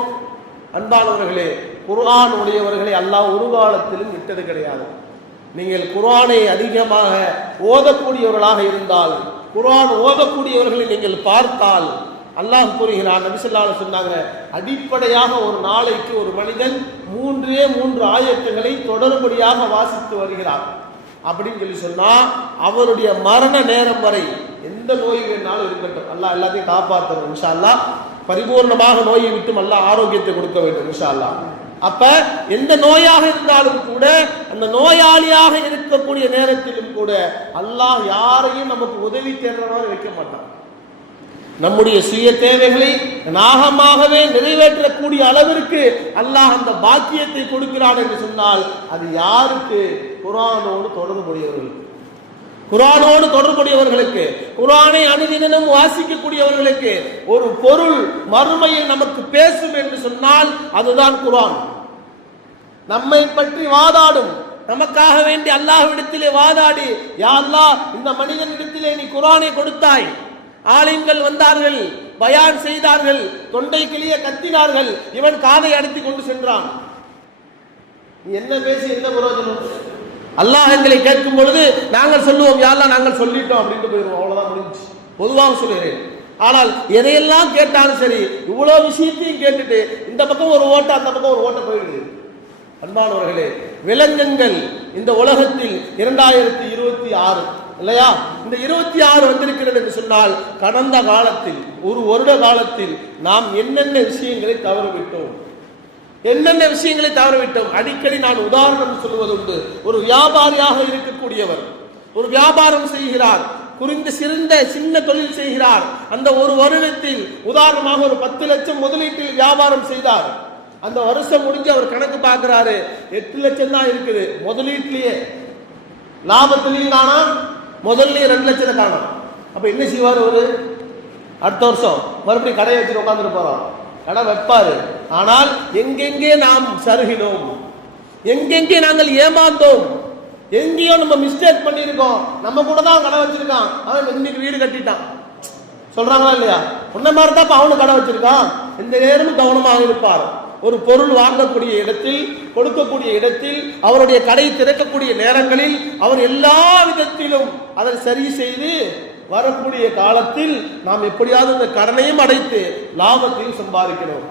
அன்பானவர்களே, குர்ஆன் உடையவர்களை அல்லாஹ் ஒரு காலத்திலும் விட்டது கிடையாது. நீங்கள் குர்ஆனை அதிகமாக ஓதக்கூடியவர்களாக இருந்தால், குர்ஆன் ஓதக்கூடியவர்களை நீங்கள் பார்த்தால் அல்லாஹ் கூறுகிறான், நபி ஸல்லல்லாஹு அலைஹி வஸல்லம் சொன்னாங்க, அடிப்படையாக ஒரு நாளைக்கு ஒரு மனிதன் 3 ஆயத்துகளை தொடர்படியாக வாசித்து வருகிறார் அப்படின்னு சொல்லி சொன்னா அவருடைய மரண நேரம் வரை எந்த நோய் வேணாலும் இருக்கட்டும், அல்லாஹ் எல்லாத்தையும் காப்பாற்றணும் இன்ஷா அல்லாஹ். பரிபூர்ணமாக நோயை விட்டும் அல்லாஹ் ஆரோக்கியத்தை கொடுக்க வேண்டும் இன்ஷா அல்லாஹ். அப்ப எந்த நோயாக இருந்தாலும் கூட, அந்த நோயாளியாக இருக்கக்கூடிய நேரத்திலும் கூட அல்லாஹ் யாரையும் நமக்கு உதவி தேடுறவரை வைக்க மாட்டான். நம்முடைய சுய தேவைகளை நாகமாகவே நிறைவேற்றக்கூடிய அளவிற்கு அல்லாஹ் அந்த பாக்கியத்தை கொடுக்கிறான் என்று சொன்னால் அது யாருக்கு? குர்ஆனோடு தொடர்புடையவர்களுக்கு, குர்ஆனோடு தொடர்புடையவர்களுக்கு, குர்ஆனை அனுதினம் வாசிக்கக்கூடியவர்களுக்கு. ஒரு பொருள் மறுமையில் நமக்கு பேசும் என்று சொன்னால் அதுதான் குர்ஆன். நம்மை பற்றி வாதாடும், நமக்காக வேண்டி அல்லாஹ்விடத்திலே வாதாடி, யா அல்லாஹ் இந்த மனிதனிடத்திலே நீ குர்ஆனை கொடுத்தாய், ஆலிம்கள் வந்தார்கள், பயான் செய்தார்கள், தொண்டை கிளிய கத்தினார்கள், இவன் காதை அடித்துக் கொண்டு சென்றான், நீ என்ன பேசி என்ன பிரயோஜனம்? அல்லாஹ் எங்களை கேட்கும் பொழுது நாங்கள் சொல்லுவோம், யா அல்லாஹ் நாங்கள் சொல்லிட்டோம் அப்படின்ட்டு போயிடுவோம், அவ்வளவுதான் முடிஞ்சு. பொதுவாக சொல்லுகிறேன். ஆனால் எதையெல்லாம் கேட்டாலும் சரி, இவ்வளவு விஷயத்தையும் கேட்டுட்டு இந்த பக்கம் ஒரு ஓட்ட அந்த பக்கம் ஒரு ஓட்ட போயிடுது. அன்பானவர்களே, விலங்குகள் இந்த உலகத்தில் 2026 இல்லையா, இந்த 26 வந்திருக்கிறது என்று சொன்னால் கடந்த காலத்தில் ஒரு வருட காலத்தில் நாம் என்னென்ன விஷயங்களை தவறவிட்டோம், என்னென்ன விஷயங்களை தவறவிட்டோம். அடிக்கடி நான் உதாரணம் சொல்வதுண்டு. ஒரு வியாபாரியாக இருக்கக்கூடியவர் ஒரு வியாபாரம் செய்கிறார், சிறந்த சின்ன தொழில் செய்கிறார். அந்த ஒரு வருடத்தில் உதாரணமாக ஒரு 10 லட்சம் முதலீட்டில் வியாபாரம் செய்தார். அந்த வருஷம் முடிஞ்சு அவர் கணக்கு பார்க்கிறாரு, 8 லட்சம் தான் இருக்குது முதலீட்டிலேயே, லாபத்திலையும் காணோம், முதல்ல 2 லட்சத்தை காணும். அப்ப என்ன செய்வார்? ஒரு அடுத்த வருஷம் மறுபடியும் கடையை வச்சுட்டு உட்காந்துட்டு போறோம், கடை வைப்பாரு. ஆனால் எங்கெங்கே நாம் சருகினோம், எங்கெங்கே நாங்கள் ஏமாந்தோம், எங்கேயோ நம்ம மிஸ்டேக் பண்ணியிருக்கோம், நம்ம கூட தான் கடை வச்சிருக்கான், அவன் இன்னைக்கு வீடு கட்டிட்டான் சொல்றாங்களா இல்லையா? உன்ன மாதிரி தான் அவனு கடை வச்சிருக்கான். இந்த நேரமும் கவனமாக இருப்பார். ஒரு பொருள் வாங்கக்கூடிய இடத்தில், கொடுக்கக்கூடிய இடத்தில், அவருடைய கடை திறக்கக்கூடிய நேரங்களில் அவர் எல்லா விதத்திலும் அதை சரி செய்து வரக்கூடிய காலத்தில் நாம் எப்படியாவது இந்த கடனையும் அடைத்து லாபத்தையும் சம்பாதிக்கணும்.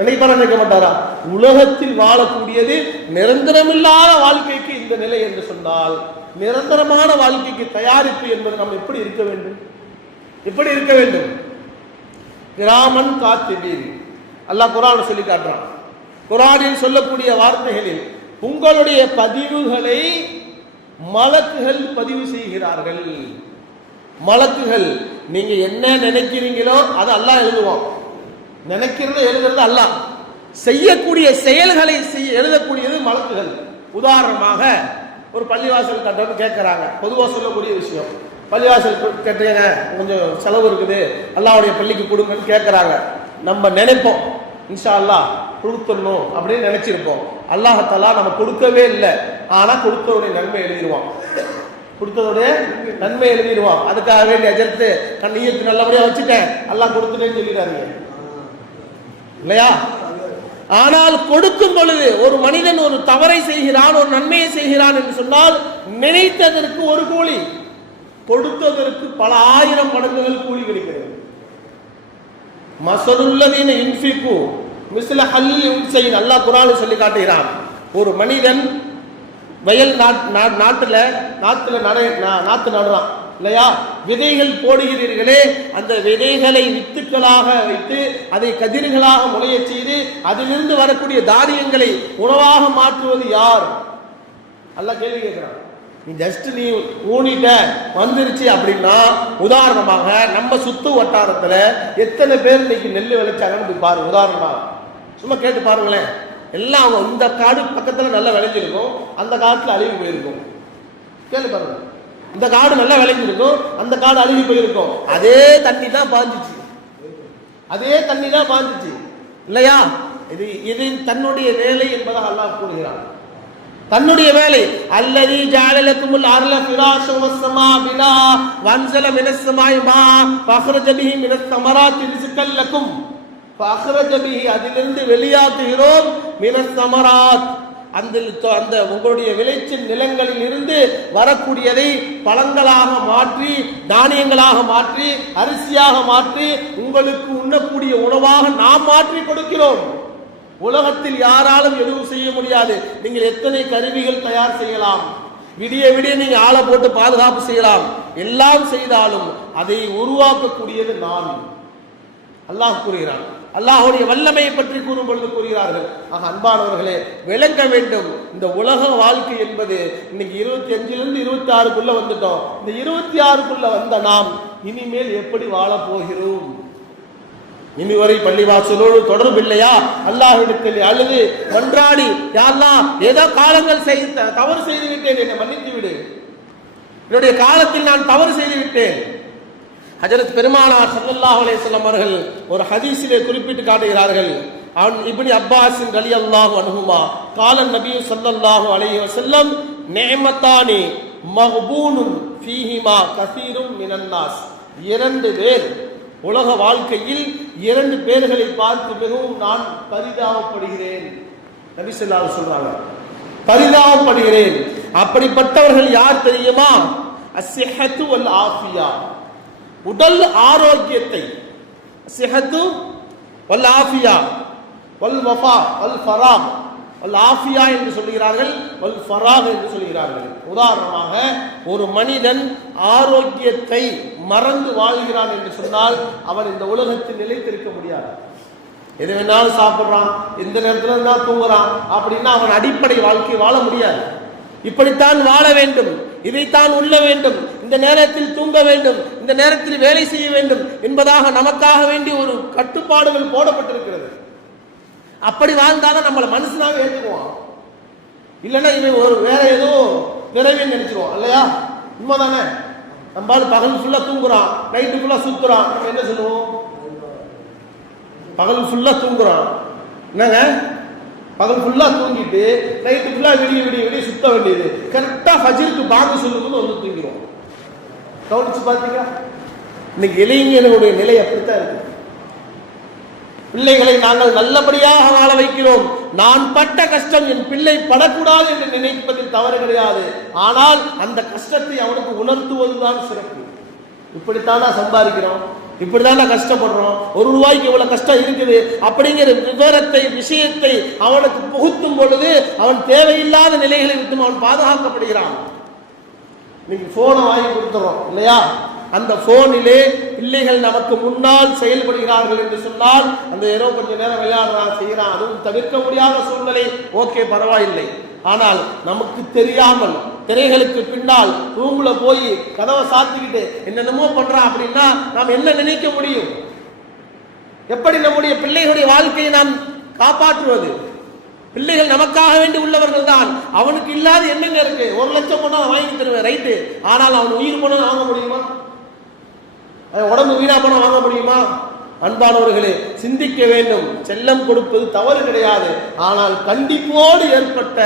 நினைக்க மாட்டாரா? உலகத்தில் வாழக்கூடியது நிரந்தரமில்லாத வாழ்க்கைக்கு இந்த நிலை என்று சொன்னால், நிரந்தரமான வாழ்க்கைக்கு தயாரிப்பு என்பது நாம் எப்படி இருக்க வேண்டும்? கிராமன் காத்திபீன் அல்லாஹ் குர்ஆனில் சொல்லி காட்டுறான். குர்ஆனில் சொல்லக்கூடிய வார்த்தைகளில் உங்களுடைய பதிவுகளை மலக்குகள் பதிவு செய்கிறார்கள். மலக்குகள் நீங்க என்ன நினைக்கிறீங்களோ அதை அல்லாஹ் எழுதுவான். நினைக்கிறது எழுதுறது அல்லாஹ், செய்யக்கூடிய செயல்களை எழுதக்கூடியது மலக்குகள். உதாரணமாக ஒரு பள்ளிவாசல் கட்டணும் கேட்கிறாங்க, பொதுவாக சொல்லக்கூடிய விஷயம். பள்ளிவாசல் கேட்டீங்க, கொஞ்சம் செலவு இருக்குது, அல்லாஹ்வுடைய பள்ளிக்கு கொடுங்கன்னு கேட்கிறாங்க. நம்ம நினைப்போம் இன்ஷா அல்லாஹ் கொடுத்துடணும் அப்படின்னு நினைச்சிருப்போம். அல்லாஹ் தஆலா நம்ம கொடுக்கவே இல்லை, ஆனா கொடுத்தவருடைய நன்மை எழுதிடுவான். அதுக்காக வேண்டிய அஜர்த்து நீயத்து நல்லபடியா வச்சுட்டேன், அல்லாஹ் கொடுத்துட்டேன்னு சொல்லிடாதீங்க இல்லையா? ஆனால் கொடுக்கும் பொழுது ஒரு மனிதன் ஒரு தவறை செய்கிறான், ஒரு நன்மையை செய்கிறான் என்று சொன்னால் நினைத்ததற்கு ஒரு கூலி, கொடுத்ததற்கு பல ஆயிரம் மடங்குகள் கூலி கிடைக்கிறது. மஸலுல்லதீன யுன்ஃபிகு மிஸ்ல ஹல்லில் யுன்ஸைன் அல்லாஹ் குர்ஆனில் சொல்லி காட்டுகிறான். ஒரு மனிதன் வயல் நாட்டுல நாத்து நடுறான் இல்லையா? விதைகள் போடுகிறீர்களே, அந்த விதைகளை வித்துக்களாக வைத்து அதை கதிர்களாக முளைய செய்து அதிலிருந்து வரக்கூடிய தானியங்களை உணவாக மாற்றுவது யார்? அல்லாஹ் கேள்வி கேட்கிறான். நீ ஜஸ்ட் நீ ஊனிட்ட வந்துருச்சு அப்படின்னா, உதாரணமாக நம்ம சுத்து வட்டாரத்துல எத்தனை பேர் இன்னைக்கு நெல் விளைச்சாங்கன்னு பாருங்க. உதாரணமாக சும்மா கேட்டு பாருங்களேன். எல்லாம் இந்த காடு பக்கத்துல நல்லா விளைஞ்சிருக்கும், அந்த காட்டுல அழுகி போயிருக்கும். கேள்வி பாருங்க, இந்த காடு நல்லா விளைஞ்சிருக்கும், அந்த காடு அழுகி போயிருக்கும். அதே தண்ணி தான் பாஞ்சிச்சு இல்லையா? இது தன்னுடைய வேலை என்பதாக அல்லாஹ் கூறுகிறான். தன்னுடைய வேலை. அல்லதி ஜஅலலகுமுல் அர்ல ஃபிராஷன் வஸ்ஸமா பினா வன்ஸல மினஸ் ஸமாஇ மா ஃபஅக்ரஜ பிஹி மினஸ் ஸமராத்தி ரிஸ்கல் லகும் ஃபஅக்ரஜ பிஹி அதிலிருந்து வெளியாக்குகிறோம் மினஸ் ஸமராத் அந்த உங்களுடைய விளைச்சல் நிலங்களில் இருந்து வரக்கூடியதை பழங்களாக மாற்றி, தானியங்களாக மாற்றி, அரிசியாக மாற்றி உங்களுக்கு உண்ணக்கூடிய உணவாக நாம் மாற்றி கொடுக்கிறோம். உலகத்தில் யாராலும் எதுவும் செய்ய முடியாது. நீங்கள் எத்தனை கருவிகள் தயார் செய்யலாம், விடிய நீங்க ஆளை போட்டு பாதுகாப்பு செய்யலாம், எல்லாம் செய்தாலும் அதை உருவாக்கக்கூடியது நான். அல்லாஹ் கூறுகிறான். அல்லாஹ்வுடைய வல்லமையை பற்றி கூறும் பொழுது கூறுகிறார்கள். ஆக அன்பானவர்களே, விளங்க வேண்டும், இந்த உலக வாழ்க்கை என்பது இன்னைக்கு 25லிருந்து 26க்குள்ள வந்துட்டோம். இந்த 26க்குள்ள வந்த நாம் இனிமேல் எப்படி வாழ போகிறோம்? இனிவரை பள்ளிவாசலோடு தொடர்பு இல்லையா? அல்லாஹ்விடத்தில் அழுது மன்றாடி, யா அல்லாஹ் ஏதோ காலங்கள் தவறு செய்து விட்டேன், என்னை மன்னித்து விடு, என்னுடைய காலத்தில் நான் தவறு செய்து விட்டேன். ஹஜரத் பெருமானார் ஸல்லல்லாஹு அலைஹி வஸல்லம் அவர்கள் ஒரு ஹதீஸிலே குறிப்பிட்டு காட்டுகிறார்கள். இப்னு அப்பாஸ் ரலியல்லாஹு அன்ஹுமா قال النبي صلى الله عليه وسلم نعمتان مغبون فيهما كثير من الناس. இரண்டு பேர் உலக வாழ்க்கையில், இரண்டு பேர்களை பார்த்து மிகவும் நான் பரிதாபப்படுகிறேன். நபி ஸல்லல்லாஹு அலைஹி சொல்றாங்க, பரிதாபப்படுகிறேன். அப்படிப்பட்டவர்கள் யார் தெரியுமா? அஸ்ஸிஹத்து வல் ஆஃபியா, உடல் ஆரோக்கியத்தை, சிஹத்து வல் ஆஃபியா வல் வஃபா வல் ஃபராக் வல் ஆஃபியா என்று சொல்கிறார்கள், வல் ஃபராக் என்று சொல்கிறார்கள். உதாரணமாக ஒரு மனிதன் ஆரோக்கியத்தை மறந்து வாழ்கிறான் என்று சொன்னால் அவன் இந்த உலகத்தில் நிலைத்திருக்க முடியாது. எது வேணாலும் சாப்பிடுறான், எந்த நேரத்துல இருந்தா தூங்குறான் அப்படின்னா அவன் அடிப்படை வாழ்க்கை வாழ முடியாது. இப்படித்தான் வாழ வேண்டும், இதைத்தான் உள்ள வேண்டும், இந்த நேரத்தில் தூங்க வேண்டும், இந்த நேரத்தில் வேலை செய்ய வேண்டும் என்பதாக நமக்காக வேண்டிய ஒரு கட்டுப்பாடுகள் போடப்பட்டிருக்கிறது. அப்படி வாழ்ந்தாதான் நம்மளை மனுஷனாக ஏற்றுக்குவான். இல்லைன்னா இவன் ஒரு வேற ஏதோ நிறைவேன்னு நினைச்சிருவான் இல்லையா? உண்மைதானே? நம்மளால பகல் ஃபுல்லா தூங்குறான், நைட்டு ஃபுல்லா சுத்துறான், நம்ம என்ன சொல்லுவோம்? பகல் ஃபுல்லா தூங்குறான், என்னங்க பகல் ஃபுல்லா தூங்கிட்டு நைட்டு ஃபுல்லா விடிய சுத்த வேண்டியது. கரெக்டா ஃபஜ்ருக்கு பாங்கு சொல்லும்போது வந்து தூங்கிடுவோம். கவனிச்சு பார்த்தீங்க? இன்னைக்கு இளைஞர்களுடைய நிலை அப்படித்தான் இருக்கு. பிள்ளைகளை நாங்கள் நல்லபடியாக வாழ வைக்கிறோம், நான் பட்ட கஷ்டம் என் பிள்ளை படக்கூடாது என்று நினைப்பதில் தவறு கிடையாது. ஆனால் அந்த கஷ்டத்தை அவனுக்கு உணர்த்துவதுதான் சிறப்பு. இப்படித்தானா சம்பாதிக்கிறோம், இப்படித்தானா கஷ்டப்படுறோம், ஒரு ரூபாய்க்கு இவ்வளவு கஷ்டம் இருக்குது அப்படிங்கிற விவரத்தை விஷயத்தை அவனுக்கு புகுத்தும் பொழுது அவன் தேவையில்லாத நிலைகளை விட்டு அவன் பாதுகாக்கப்படுகிறான். நீங்க போனை வாங்கி கொடுத்துறோம் இல்லையா, அந்த போனிலே பிள்ளைகள் நமக்கு முன்னால் செயல்படுகிறார்கள் என்று சொன்னால் அந்த ஏதோ கொஞ்ச நேரம் விளையாடுறான் செய்யறான், அதுவும் தவிர்க்க முடியாத சூழ்நிலை, ஓகே பரவாயில்லை. ஆனால் நமக்கு தெரியாமல் திரைகளுக்கு பின்னால் ரூம்ல போய் கதவை சாத்திக்கிட்டு என்னென்னமோ பண்றான் அப்படின்னா நாம் என்ன நினைக்க முடியும்? எப்படி நம்முடைய பிள்ளைகளுடைய வாழ்க்கையை நாம் காப்பாற்றுவது? பிள்ளைகள் நமக்காக வேண்டி உள்ளவர்கள் தான். அவனுக்கு இல்லாத என்னங்க இருக்கு? 1 லட்சம் போனா வாங்கி தருவேன், ரைட்டு. ஆனால் அவன் உயிர் போனா வாங்க முடியுமா? உடம்பு வீணா போனா வாங்க முடியுமா? அன்பானவர்களே, சிந்திக்க வேண்டும். செல்லம் கொடுப்பது தவறு கிடையாது. ஆனால் கண்டிப்போடு ஏற்பட்ட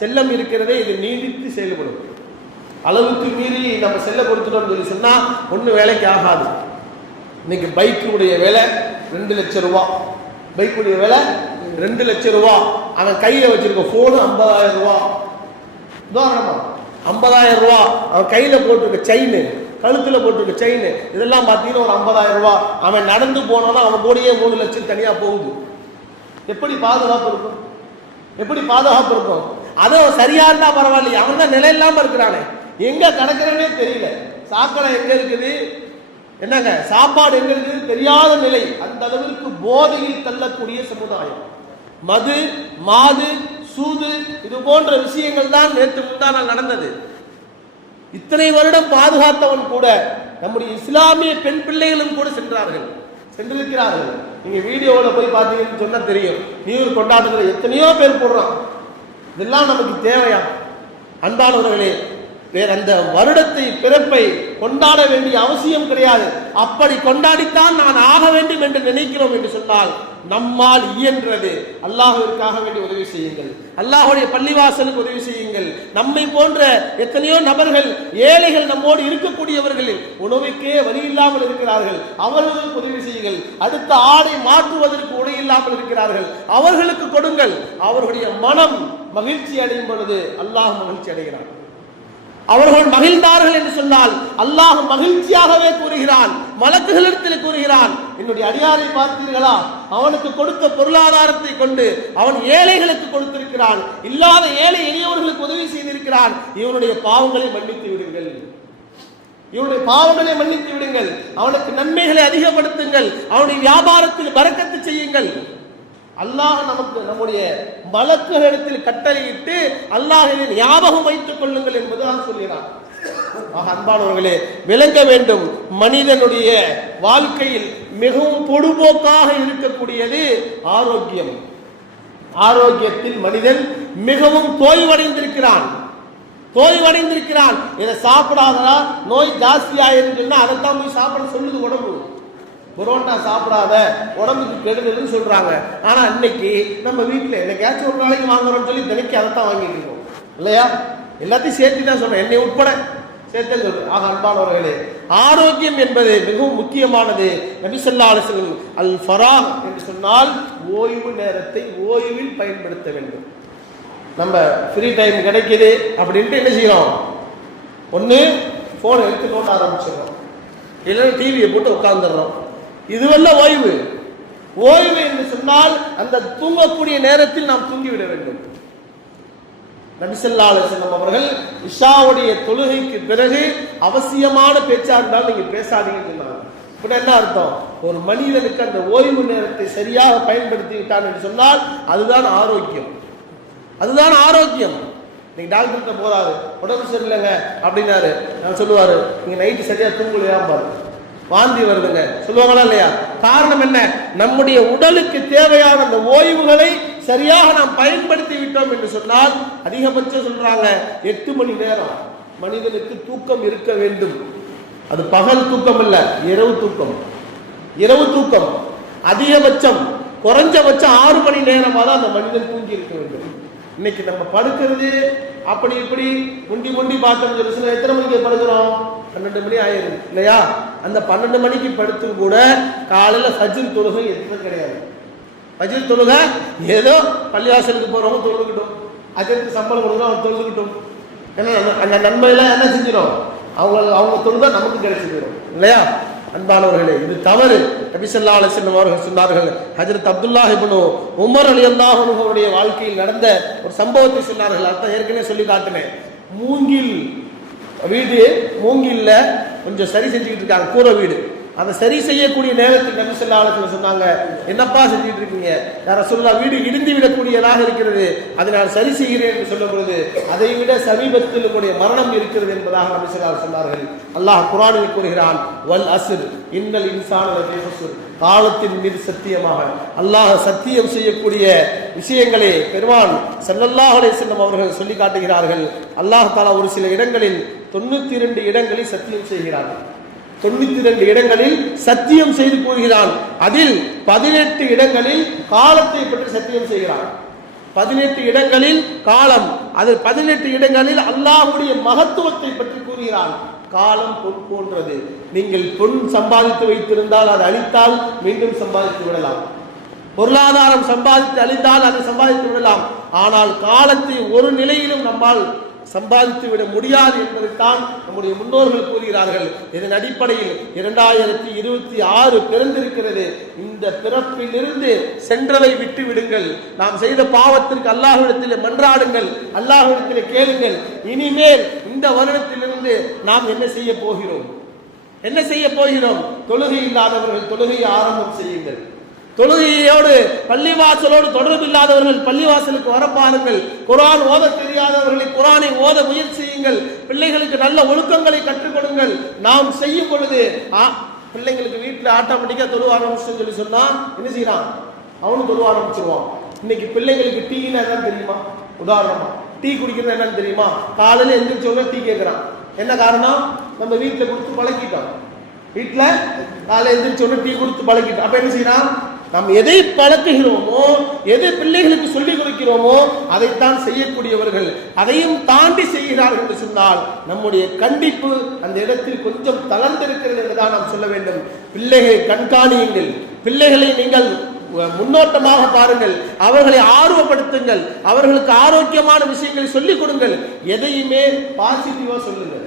செல்லம் இருக்கிறதே, இது நீடித்து செயல்படும். அளவுக்கு மீறி நம்ம செல்ல கொடுத்துட்டோம் சொல்லி சொன்னா ஒண்ணு வேலைக்கு ஆகாது. இன்னைக்கு பைக்குடைய விலை 2 லட்சம் ரூபாய், பைக்குடைய விலை 2 லட்சம் ரூபாய். அவன் கையில வச்சிருக்க போனு 50,000 ரூபாய். உதாரணமா 50,000 ரூபாய். அவன் கையில போட்டிருக்க செயின், கழுத்துல போட்டிருக்க செயின், இதெல்லாம் பார்த்தீங்கன்னா ஒரு 50,000 ரூபாய். அவன் நடந்து போனோம்னா அவன் கூடயே 3 லட்சம் தனியா போகுது. எப்படி பாதுகாப்பு இருக்கும்? எப்படி பாதுகாப்பு இருக்கும்? அதுவும் சரியா இருந்தா பரவாயில்லையே, அவன் தான் நிலை இல்லாம இருக்கிறானே, எங்க கிடக்குறனே தெரியல, சாக்கடை எங்க இருக்குது, என்னங்க சாப்பாடு எங்க இருக்குது தெரியாத நிலை. அந்த அளவிற்கு போதையில் தள்ளக்கூடிய சமுதாயம். மது, மாது, சூது, இது போன்ற விஷயங்கள் தான் நேற்று முந்தானால் நடந்தது. இத்தனை வருடம் பாதுகாத்தவன் கூட நம்முடைய இஸ்லாமிய பெண் பிள்ளைகளும் கூட சென்றிருக்கிறார்கள். நீங்க வீடியோவில் போய் பார்த்தீங்கன்னு சொன்னா தெரியும். நியூர் கொண்டாட்டத்தில் எத்தனையோ பேர் போடுறான். இதெல்லாம் நமக்கு தேவையா? அன்பானவர்களே, வேற அந்த வருடத்தை பிறப்பை கொண்டாட வேண்டிய அவசியம் கிடையாது. அப்படி கொண்டாடித்தான் நான் ஆக வேண்டும் என்று நினைக்கிறோம் என்று சொன்னால் நம்மால் இயன்றது அல்லாஹ்விற்காக வேண்டி உதவி செய்யுங்கள், அல்லாஹ்வுடைய பள்ளிவாசலுக்கு உதவி செய்யுங்கள். நம்மை போன்ற எத்தனையோ நபர்கள், ஏழைகள் நம்மோடு இருக்கக்கூடியவர்கள் உணவுக்கே வழி இல்லாமல் இருக்கிறார்கள், அவர்களுக்கு உதவி செய்யுங்கள். அடுத்த ஆடை மாற்றுவதற்கு உடை இல்லாமல் இருக்கிறார்கள், அவர்களுக்கு கொடுங்கள். அவர்களுடைய மனம் மகிழ்ச்சி அடையும் பொழுது அல்லாஹ் மகிழ்ச்சி அடைகிறான். அவர்கள் மகிழ்ந்தார்கள் என்று சொன்னால் அல்லாஹ் மகிழ்ச்சியாகவே கூறுகிறான், மலக்குகளிடத்தில் கூறுகிறான், என்னுடைய அடியாரை பார்த்தீர்களா, அவனுக்கு கொடுத்த பொருளாதாரத்தை கொண்டு அவன் ஏழைகளுக்கு கொடுத்திருக்கிறான், இல்லாத ஏழை எளியவர்களுக்கு உதவி செய்திருக்கிறான், இவனுடைய பாவங்களை மன்னித்து விடுங்கள், இவனுடைய பாவங்களை மன்னித்து விடுங்கள், அவனுக்கு நன்மைகளை அதிகப்படுத்துங்கள், அவனுடைய வியாபாரத்தில் பரக்கத்து செய்யுங்கள். அல்லாஹ் நமக்கு நம்முடைய மலக்குகளிடத்தில் கட்டளையிட்டு அல்லாஹ்வை ஞாபகம் வைத்துக் கொள்ளுங்கள் என்பதுதான் சொல்கிறான். அன்பானவர்களே, விளங்க வேண்டும், மனிதனுடைய வாழ்க்கையில் மிகவும் பொடுபோக்காக இருக்கக்கூடியது ஆரோக்கியம். ஆரோக்கியத்தில் மனிதன் மிகவும் தோய்வடைந்திருக்கிறான். இதை சாப்பிடாதா நோய் ஜாஸ்தியாயிருன்னு சொன்னா அதைத்தான் போய் சாப்பிட சொல்லுது உடம்பு. புரோட்டா சாப்பிடாத, உடம்புக்கு கெடுதல்னு சொல்றாங்க. ஆனா இன்னைக்கு நம்ம வீட்டில் என்னைக்காச்சும் ஒரு நாளைக்கு வாங்குறோம்னு சொல்லி தினைக்கு அதைத்தான் வாங்கிட்டு இருக்கோம் இல்லையா? எல்லாத்தையும் சேர்த்து தான் சொல்றேன், என்னை உட்பட சேர்த்து சொல்றேன். ஆக அன்பானவர்களே, ஆரோக்கியம் என்பது மிகவும் முக்கியமானது. நபி ஸல்லல்லாஹு அலைஹி வஸல்லம் அல் ஃபராஹ் என்று சொன்னால் ஓய்வு நேரத்தை ஓய்வில் பயன்படுத்த வேண்டும். நம்ம ஃப்ரீ டைம் கிடைக்குது அப்படின்ட்டு என்ன செய்யறோம்? ஒன்று போனை எடுத்து நோட்ட ஆரம்பிச்சிடறோம், இல்லைன்னா டிவியை போட்டு உட்கார்ந்துடுறோம். இதுவெல்லாம் ஓய்வு. ஓய்வு என்று சொன்னால் அந்த தூங்கக்கூடிய நேரத்தில் நாம் தூங்கிவிட வேண்டும். நபி ஸல்லல்லாஹு அலைஹி வஸல்லம் அவர்கள் இஷாவுடைய தொழுகைக்கு பிறகு அவசியமான பேச்சா இருந்தாலும் நீங்க பேசாதீங்கன்னு சொன்னாங்க. இப்ப என்ன அர்த்தம்? ஒரு மனிதனுக்கு அந்த ஓய்வு நேரத்தை சரியாக பயன்படுத்தி விட்டான் என்று சொன்னால் அதுதான் ஆரோக்கியம். அதுதான் ஆரோக்கியம். நீங்க டாக்டர்கிட்ட போறாரு, உடம்பு சரியில்லைங்க அப்படின்னாரு, நான் சொல்லுவாரு, நீங்க நைட்டு சரியா தூங்கலையா பாரு, வாந்தி வருதுங்க சொல்லுவாங்களா இல்லையா? காரணம் என்ன? நம்முடைய உடலுக்கு தேவையான அந்த ஓய்வுகளை சரியாக நாம் பயன்படுத்தி விட்டோம் என்று சொன்னால் அதிகபட்சம் சொல்றாங்க 8 மணி நேரம் மனிதனுக்கு தூக்கம் இருக்க வேண்டும். அது பகல் தூக்கம் இல்ல, இரவு தூக்கம். இரவு தூக்கம் அதிகபட்சம், குறைஞ்சபட்சம் 6 மணி நேரமா தான் அந்த மனிதன் தூங்கி இருக்க வேண்டும். இன்னைக்கு நம்ம படுக்கிறது அப்படி இப்படி முண்டி முண்டி பார்த்தோம். எத்தனை மணிக்கு படுக்கிறோம்? 12 மணி ஆயிரும் இல்லையா? அந்த 12 மணிக்கு படுத்து கூட காலையில ஃபஜ்ர் தொழுகை எதுவும் கிடையாது. ஃபஜ்ர் தொழுக ஏதோ பள்ளிவாசலுக்கு போறவங்க தொழுகிட்டோம், அஜருக்கு சம்பளம் கொடுக்குறோம் அவங்க தொழுகிட்டோம். ஏன்னா அந்த நன்மையெல்லாம் என்ன செஞ்சிடும், அவங்க தொழுதா நமக்கு கிடைச்சிடும் இல்லையா? அன்பானவர்களே, இது தவறு. நபி ஸல்லல்லாஹு அலைஹி வஸல்லம் அவர்கள் சொன்னார்கள். ஹஜ்ரத் அப்துல்லாஹ் இப்னு உமர் ரலியல்லாஹு அன்ஹு அவருடைய வாழ்க்கையில் நடந்த ஒரு சம்பவத்தை சொன்னார்கள். அதான் ஏற்கனவே சொல்லி காட்டினேன். மூங்கில் வீடு, மூங்கில்ல கொஞ்சம் சரி செஞ்சுக்கிட்டு இருக்காங்க, கூரை வீடு. அதை சரி செய்யக்கூடிய நேரத்தில் நபி ஸல்லல்லாஹு அலைஹி வஸல்லம் சொன்னாங்க, என்னப்பா செஞ்சுட்டு இருக்கீங்க? யா ரசூலுல்லாஹ், வீடு இடிந்து விடக்கூடியதாக இருக்கிறது, அதை நான் சரி செய்கிறேன் என்று சொல்லும் பொழுது, அதை விட சமீபத்தில் உங்களுடைய மரணம் இருக்கிறது என்பதாக நபி ஸல்லல்லாஹு அலைஹி வஸல்லம் சொன்னார்கள். அல்லாஹ் குர்ஆனில் கூறுகிறான், வல் அஸ்ர் இன்னல் இன்சான லஃபீ ஹுஸ்ர், காலத்தின் மீது சத்தியமாக. அல்லாஹ் சத்தியம் செய்யக்கூடிய விஷயங்களே பெருமான் ஸல்லல்லாஹு அலைஹி வஸல்லம் அவர்கள் சொல்லி காட்டுகிறார்கள். அல்லாஹ் தஆலா ஒரு சில இடங்களில் 92 இடங்களில் சத்தியம் செய்கிறார்கள். 92 இடங்களில் சத்தியம் செய்து கூறுகிறான். அதில் 18 இடங்களில் காலத்தை பற்றி சத்தியம் செய்கிறான். 18 இடங்களில் காலம், அதில் 18 இடங்களில் அல்லாஹ்வுடைய மகத்துவத்தை பற்றி கூறுகிறான். காலம் பொன் போன்றது, நீங்கள் பொன் சம்பாதித்து வைத்திருந்தால் அதை அழித்தால் மீண்டும் சம்பாதித்து விடலாம், பொருளாதாரம் சம்பாதித்து அழிந்தால் அதை சம்பாதித்து விடலாம், ஆனால் காலத்தை ஒரு நிலையிலும் நம்மால் சம்பாதித்து விட முடியாது என்பதைத்தான் நம்முடைய முன்னோர்கள் கூறுகிறார்கள். இதன் அடிப்படையில் 2026 பிறந்திருக்கிறது. இந்த பிறப்பிலிருந்து சென்றதை விட்டு விடுங்கள். நாம் செய்த பாவத்திற்கு அல்லாஹ்விடத்தில் மன்றாடுங்கள், அல்லாஹ்விடத்தில் கேளுங்கள். இனிமேல் இந்த வருடத்திலிருந்து நாம் என்ன செய்ய போகிறோம்? என்ன செய்ய போகிறோம்? தொழுகை இல்லாதவர்கள் தொழுகையை ஆரம்பம் செய்யுங்கள். தொழுகையோடு பள்ளிவாசலோடு தொடர்பு இல்லாதவர்கள் பள்ளிவாசலுக்கு வர பாருங்கள். குர்ஆன் ஓத தெரியாதவர்களை குர்ஆனை ஓத முயற்சி செய்யுங்கள். பிள்ளைகளுக்கு நல்ல ஒழுக்கங்களை கற்றுக் கொடுங்கள். நாம் செய்யும் பொழுது பிள்ளைங்களுக்கு வீட்டில் ஆட்டோமேட்டிக்கா தொழுவ ஆரம்பிச்சுன்னு சொல்லி சொன்னா என்ன செய்யறான்? அவனும் தொழுவ ஆரம்பிச்சிருவான். இன்னைக்கு பிள்ளைங்களுக்கு டீனா என்னன்னு தெரியுமா? உதாரணமா டீ குடிக்கிறது என்னன்னு தெரியுமா? காலையில எந்திரிச்சோன்னா டீ கேட்கிறான். என்ன காரணம்? நம்ம வீட்டில் கொடுத்து பழக்கிட்டோம். வீட்டுல காலை எந்திரிச்சோன்னு டீ கொடுத்து பழக்கிட்டோம். அப்ப என்ன செய்யறான்? நாம் எதை பழக்குகிறோமோ, எதை பிள்ளைகளுக்கு சொல்லிக் கொடுக்கிறோமோ அதைத்தான் செய்யக்கூடியவர்கள். அதையும் தாண்டி செய்கிறார்கள் என்று சொன்னால் நம்முடைய கண்டிப்பு அந்த இடத்தில் கொஞ்சம் தளர்ந்திருக்கிறது என்றுதான் நாம் சொல்ல வேண்டும். பிள்ளைகளை கண்காணியுங்கள், பிள்ளைகளை நீங்கள் முன்னோட்டமாக பாருங்கள், அவர்களை ஆர்வப்படுத்துங்கள், அவர்களுக்கு ஆரோக்கியமான விஷயங்களை சொல்லிக் கொடுங்கள். எதையுமே பாசிட்டிவா சொல்லுங்கள்.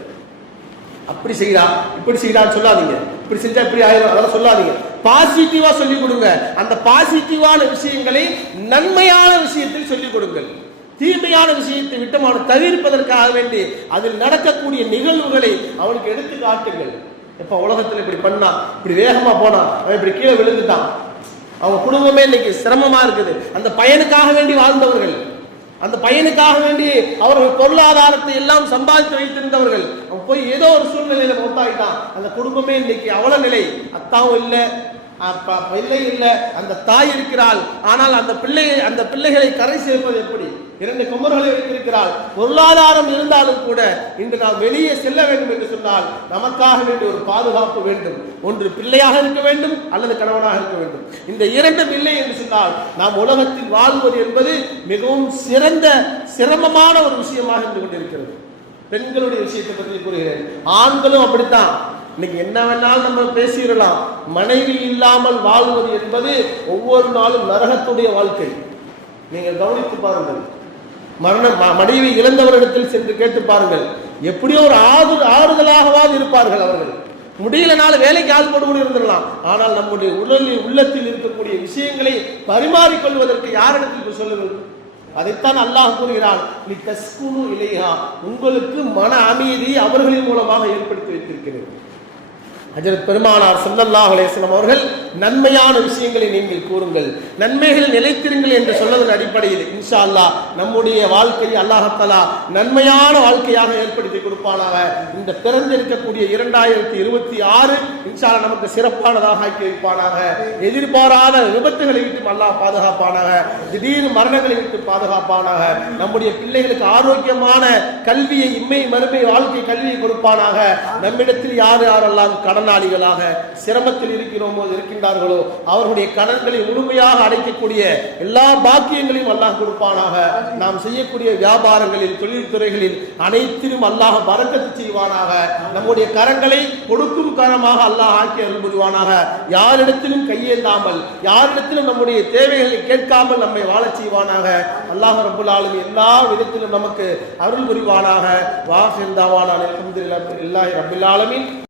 அப்படி செய்யறா இப்படி செய்யறான்னு சொல்லாதீங்க, இப்படி செஞ்சா இப்படி ஆயிரும் அதெல்லாம் சொல்லாதீங்க. பாசிட்டிவா சொல்லிக் கொடுங்க. அந்த பாசிட்டிவான விஷயங்களை நன்மையான விஷயத்தில் சொல்லிக் கொடுங்கள். தீமையான விஷயத்தை விட்டு அவனை தவிர்ப்பதற்காக வேண்டி அதில் நடக்கக்கூடிய நிகழ்வுகளை அவனுக்கு எடுத்து காட்டுங்கள். எப்ப உலகத்தில் இப்படி பண்ணா, இப்படி வேகமா போனா, அவன் இப்படி கீழே விழுந்துட்டான், அவங்க குடும்பமே இன்னைக்கு சிரமமா இருக்குது. அந்த பையனுக்காக வேண்டி வாழ்ந்தவர்கள், அந்த பையனுக்காக வேண்டி அவர்கள் பொருளாதாரத்தை எல்லாம் சம்பாதித்து வைத்திருந்தவர்கள், அவன் போய் ஏதோ ஒரு சூழ்நிலையில மௌத்தாயிட்டான். அந்த குடும்பமே இன்னைக்கு அவல நிலை. அத்தாவும் இல்லை, பிள்ளை இல்லை, அந்த தாய் இருக்கிறாள். ஆனால் அந்த பிள்ளைகளை கரை சேர்ப்பது எப்படி? 2 குமர்களை வைத்திருக்கிறாள். பொருளாதாரம் இருந்தாலும் கூட இன்று நாம் வெளியே செல்ல வேண்டும் என்று சொன்னால் நமக்காக வேண்டிய ஒரு பாதுகாப்பு வேண்டும். ஒன்று பிள்ளையாக இருக்க வேண்டும் அல்லது கணவனாக இருக்க வேண்டும். இந்த 2ம் இல்லை என்று சொன்னால் நாம் உலகத்தில் வாழ்வது என்பது மிகவும் சிரமமான ஒரு விஷயமாக இருந்து கொண்டிருக்கிறது. பெண்களுடைய விஷயத்தை பற்றி கூறுகிறேன். ஆண்களும் அப்படித்தான். இன்னைக்கு என்ன வேணாலும் நம்ம பேசிடலாம். மனைவி இல்லாமல் வாழ்வது என்பது ஒவ்வொரு நாளும் நரகத்துடைய வாழ்க்கை. நீங்கள் கவனித்து பாருங்கள். மனைவி இழந்தவரிடத்தில் சென்று கேட்டு பாருங்கள். எப்படியோ ஒரு ஆறுதலாகவாது இருப்பார்கள் அவர்கள். முடியலனால வேலைக்கு ஆள் போட்டு கூட இருந்துடலாம். ஆனால் நம்முடைய உள்ளத்தில் இருக்கக்கூடிய விஷயங்களை பரிமாறிக்கொள்வதற்கு யாரிடத்தில் சொல்லுங்கள்? அதைத்தான் அல்லாஹ் கூறுகிறான், நீ தஸ்குனு இலைஹா, உங்களுக்கு மன அமைதி அவர்களின் மூலமாக ஏற்படுத்தி வைத்திருக்கிறது. ஹஜ்ரத் பெருமானார் ஸல்லல்லாஹு அலைஹி வஸல்லம் அவர்கள் நன்மையான விஷயங்களை நீங்கள் கூறுங்கள், நன்மைகளில் நிலைத்திருங்கள் என்று சொன்னதன் அடிப்படையில் இன்ஷா அல்லாஹ் நம்முடைய வாழ்க்கையை அல்லாஹ் தஆலா நன்மையான வாழ்க்கையாக ஏற்படுத்தி கொடுப்பானாக. இந்த பிறந்திருக்கக்கூடிய 2026 இன்ஷா அல்லாஹ் நமக்கு சிறப்பானதாக ஆக்கி வைப்பானாக. எதிர்பாராத விபத்துகளை விட்டு அல்லாஹ் பாதுகாப்பானாக. திடீர் மரணங்களை விட்டு பாதுகாப்பானாக. நம்முடைய பிள்ளைகளுக்கு ஆரோக்கியமான கல்வியை, இம்மை மறுமை வாழ்க்கை கல்வியை கொடுப்பானாக. நம்மிடத்தில் யாரெல்லாம் கடனாளிகளாக சிரமத்தில் இருக்கின்றார்களோ அவர்களுடைய கடன்களை முழுமையாக அடைக்கக்கூடிய எல்லா பாக்கியங்களையும் அல்லாஹ் கொடுப்பானாக. நாம் செய்யக்கூடிய வியாபாரங்களில் தொழில்துறைகளில் அனைத்திலும் அல்லாஹ் பரக்கத்து செய்வானாக. நம்முடைய கரங்களை கொடுக்கும் கரமாக அல்லாஹ் ஆக்கி அருள் புரிவானாக. யாரிடத்திலும் கையேந்தாமல் யாரிடத்திலும் நம்முடைய தேவைகளை கேட்காமல் நம்மை வாழச் செய்வானாக. அல்லாஹ் ரப்புல் ஆலமீன் எல்லா விதத்திலும் நமக்கு அருள் புரிவானாக. வாஹிர் தாவானா அல்ஹம்துலில்லாஹி ரப்பில் ஆலமீன்.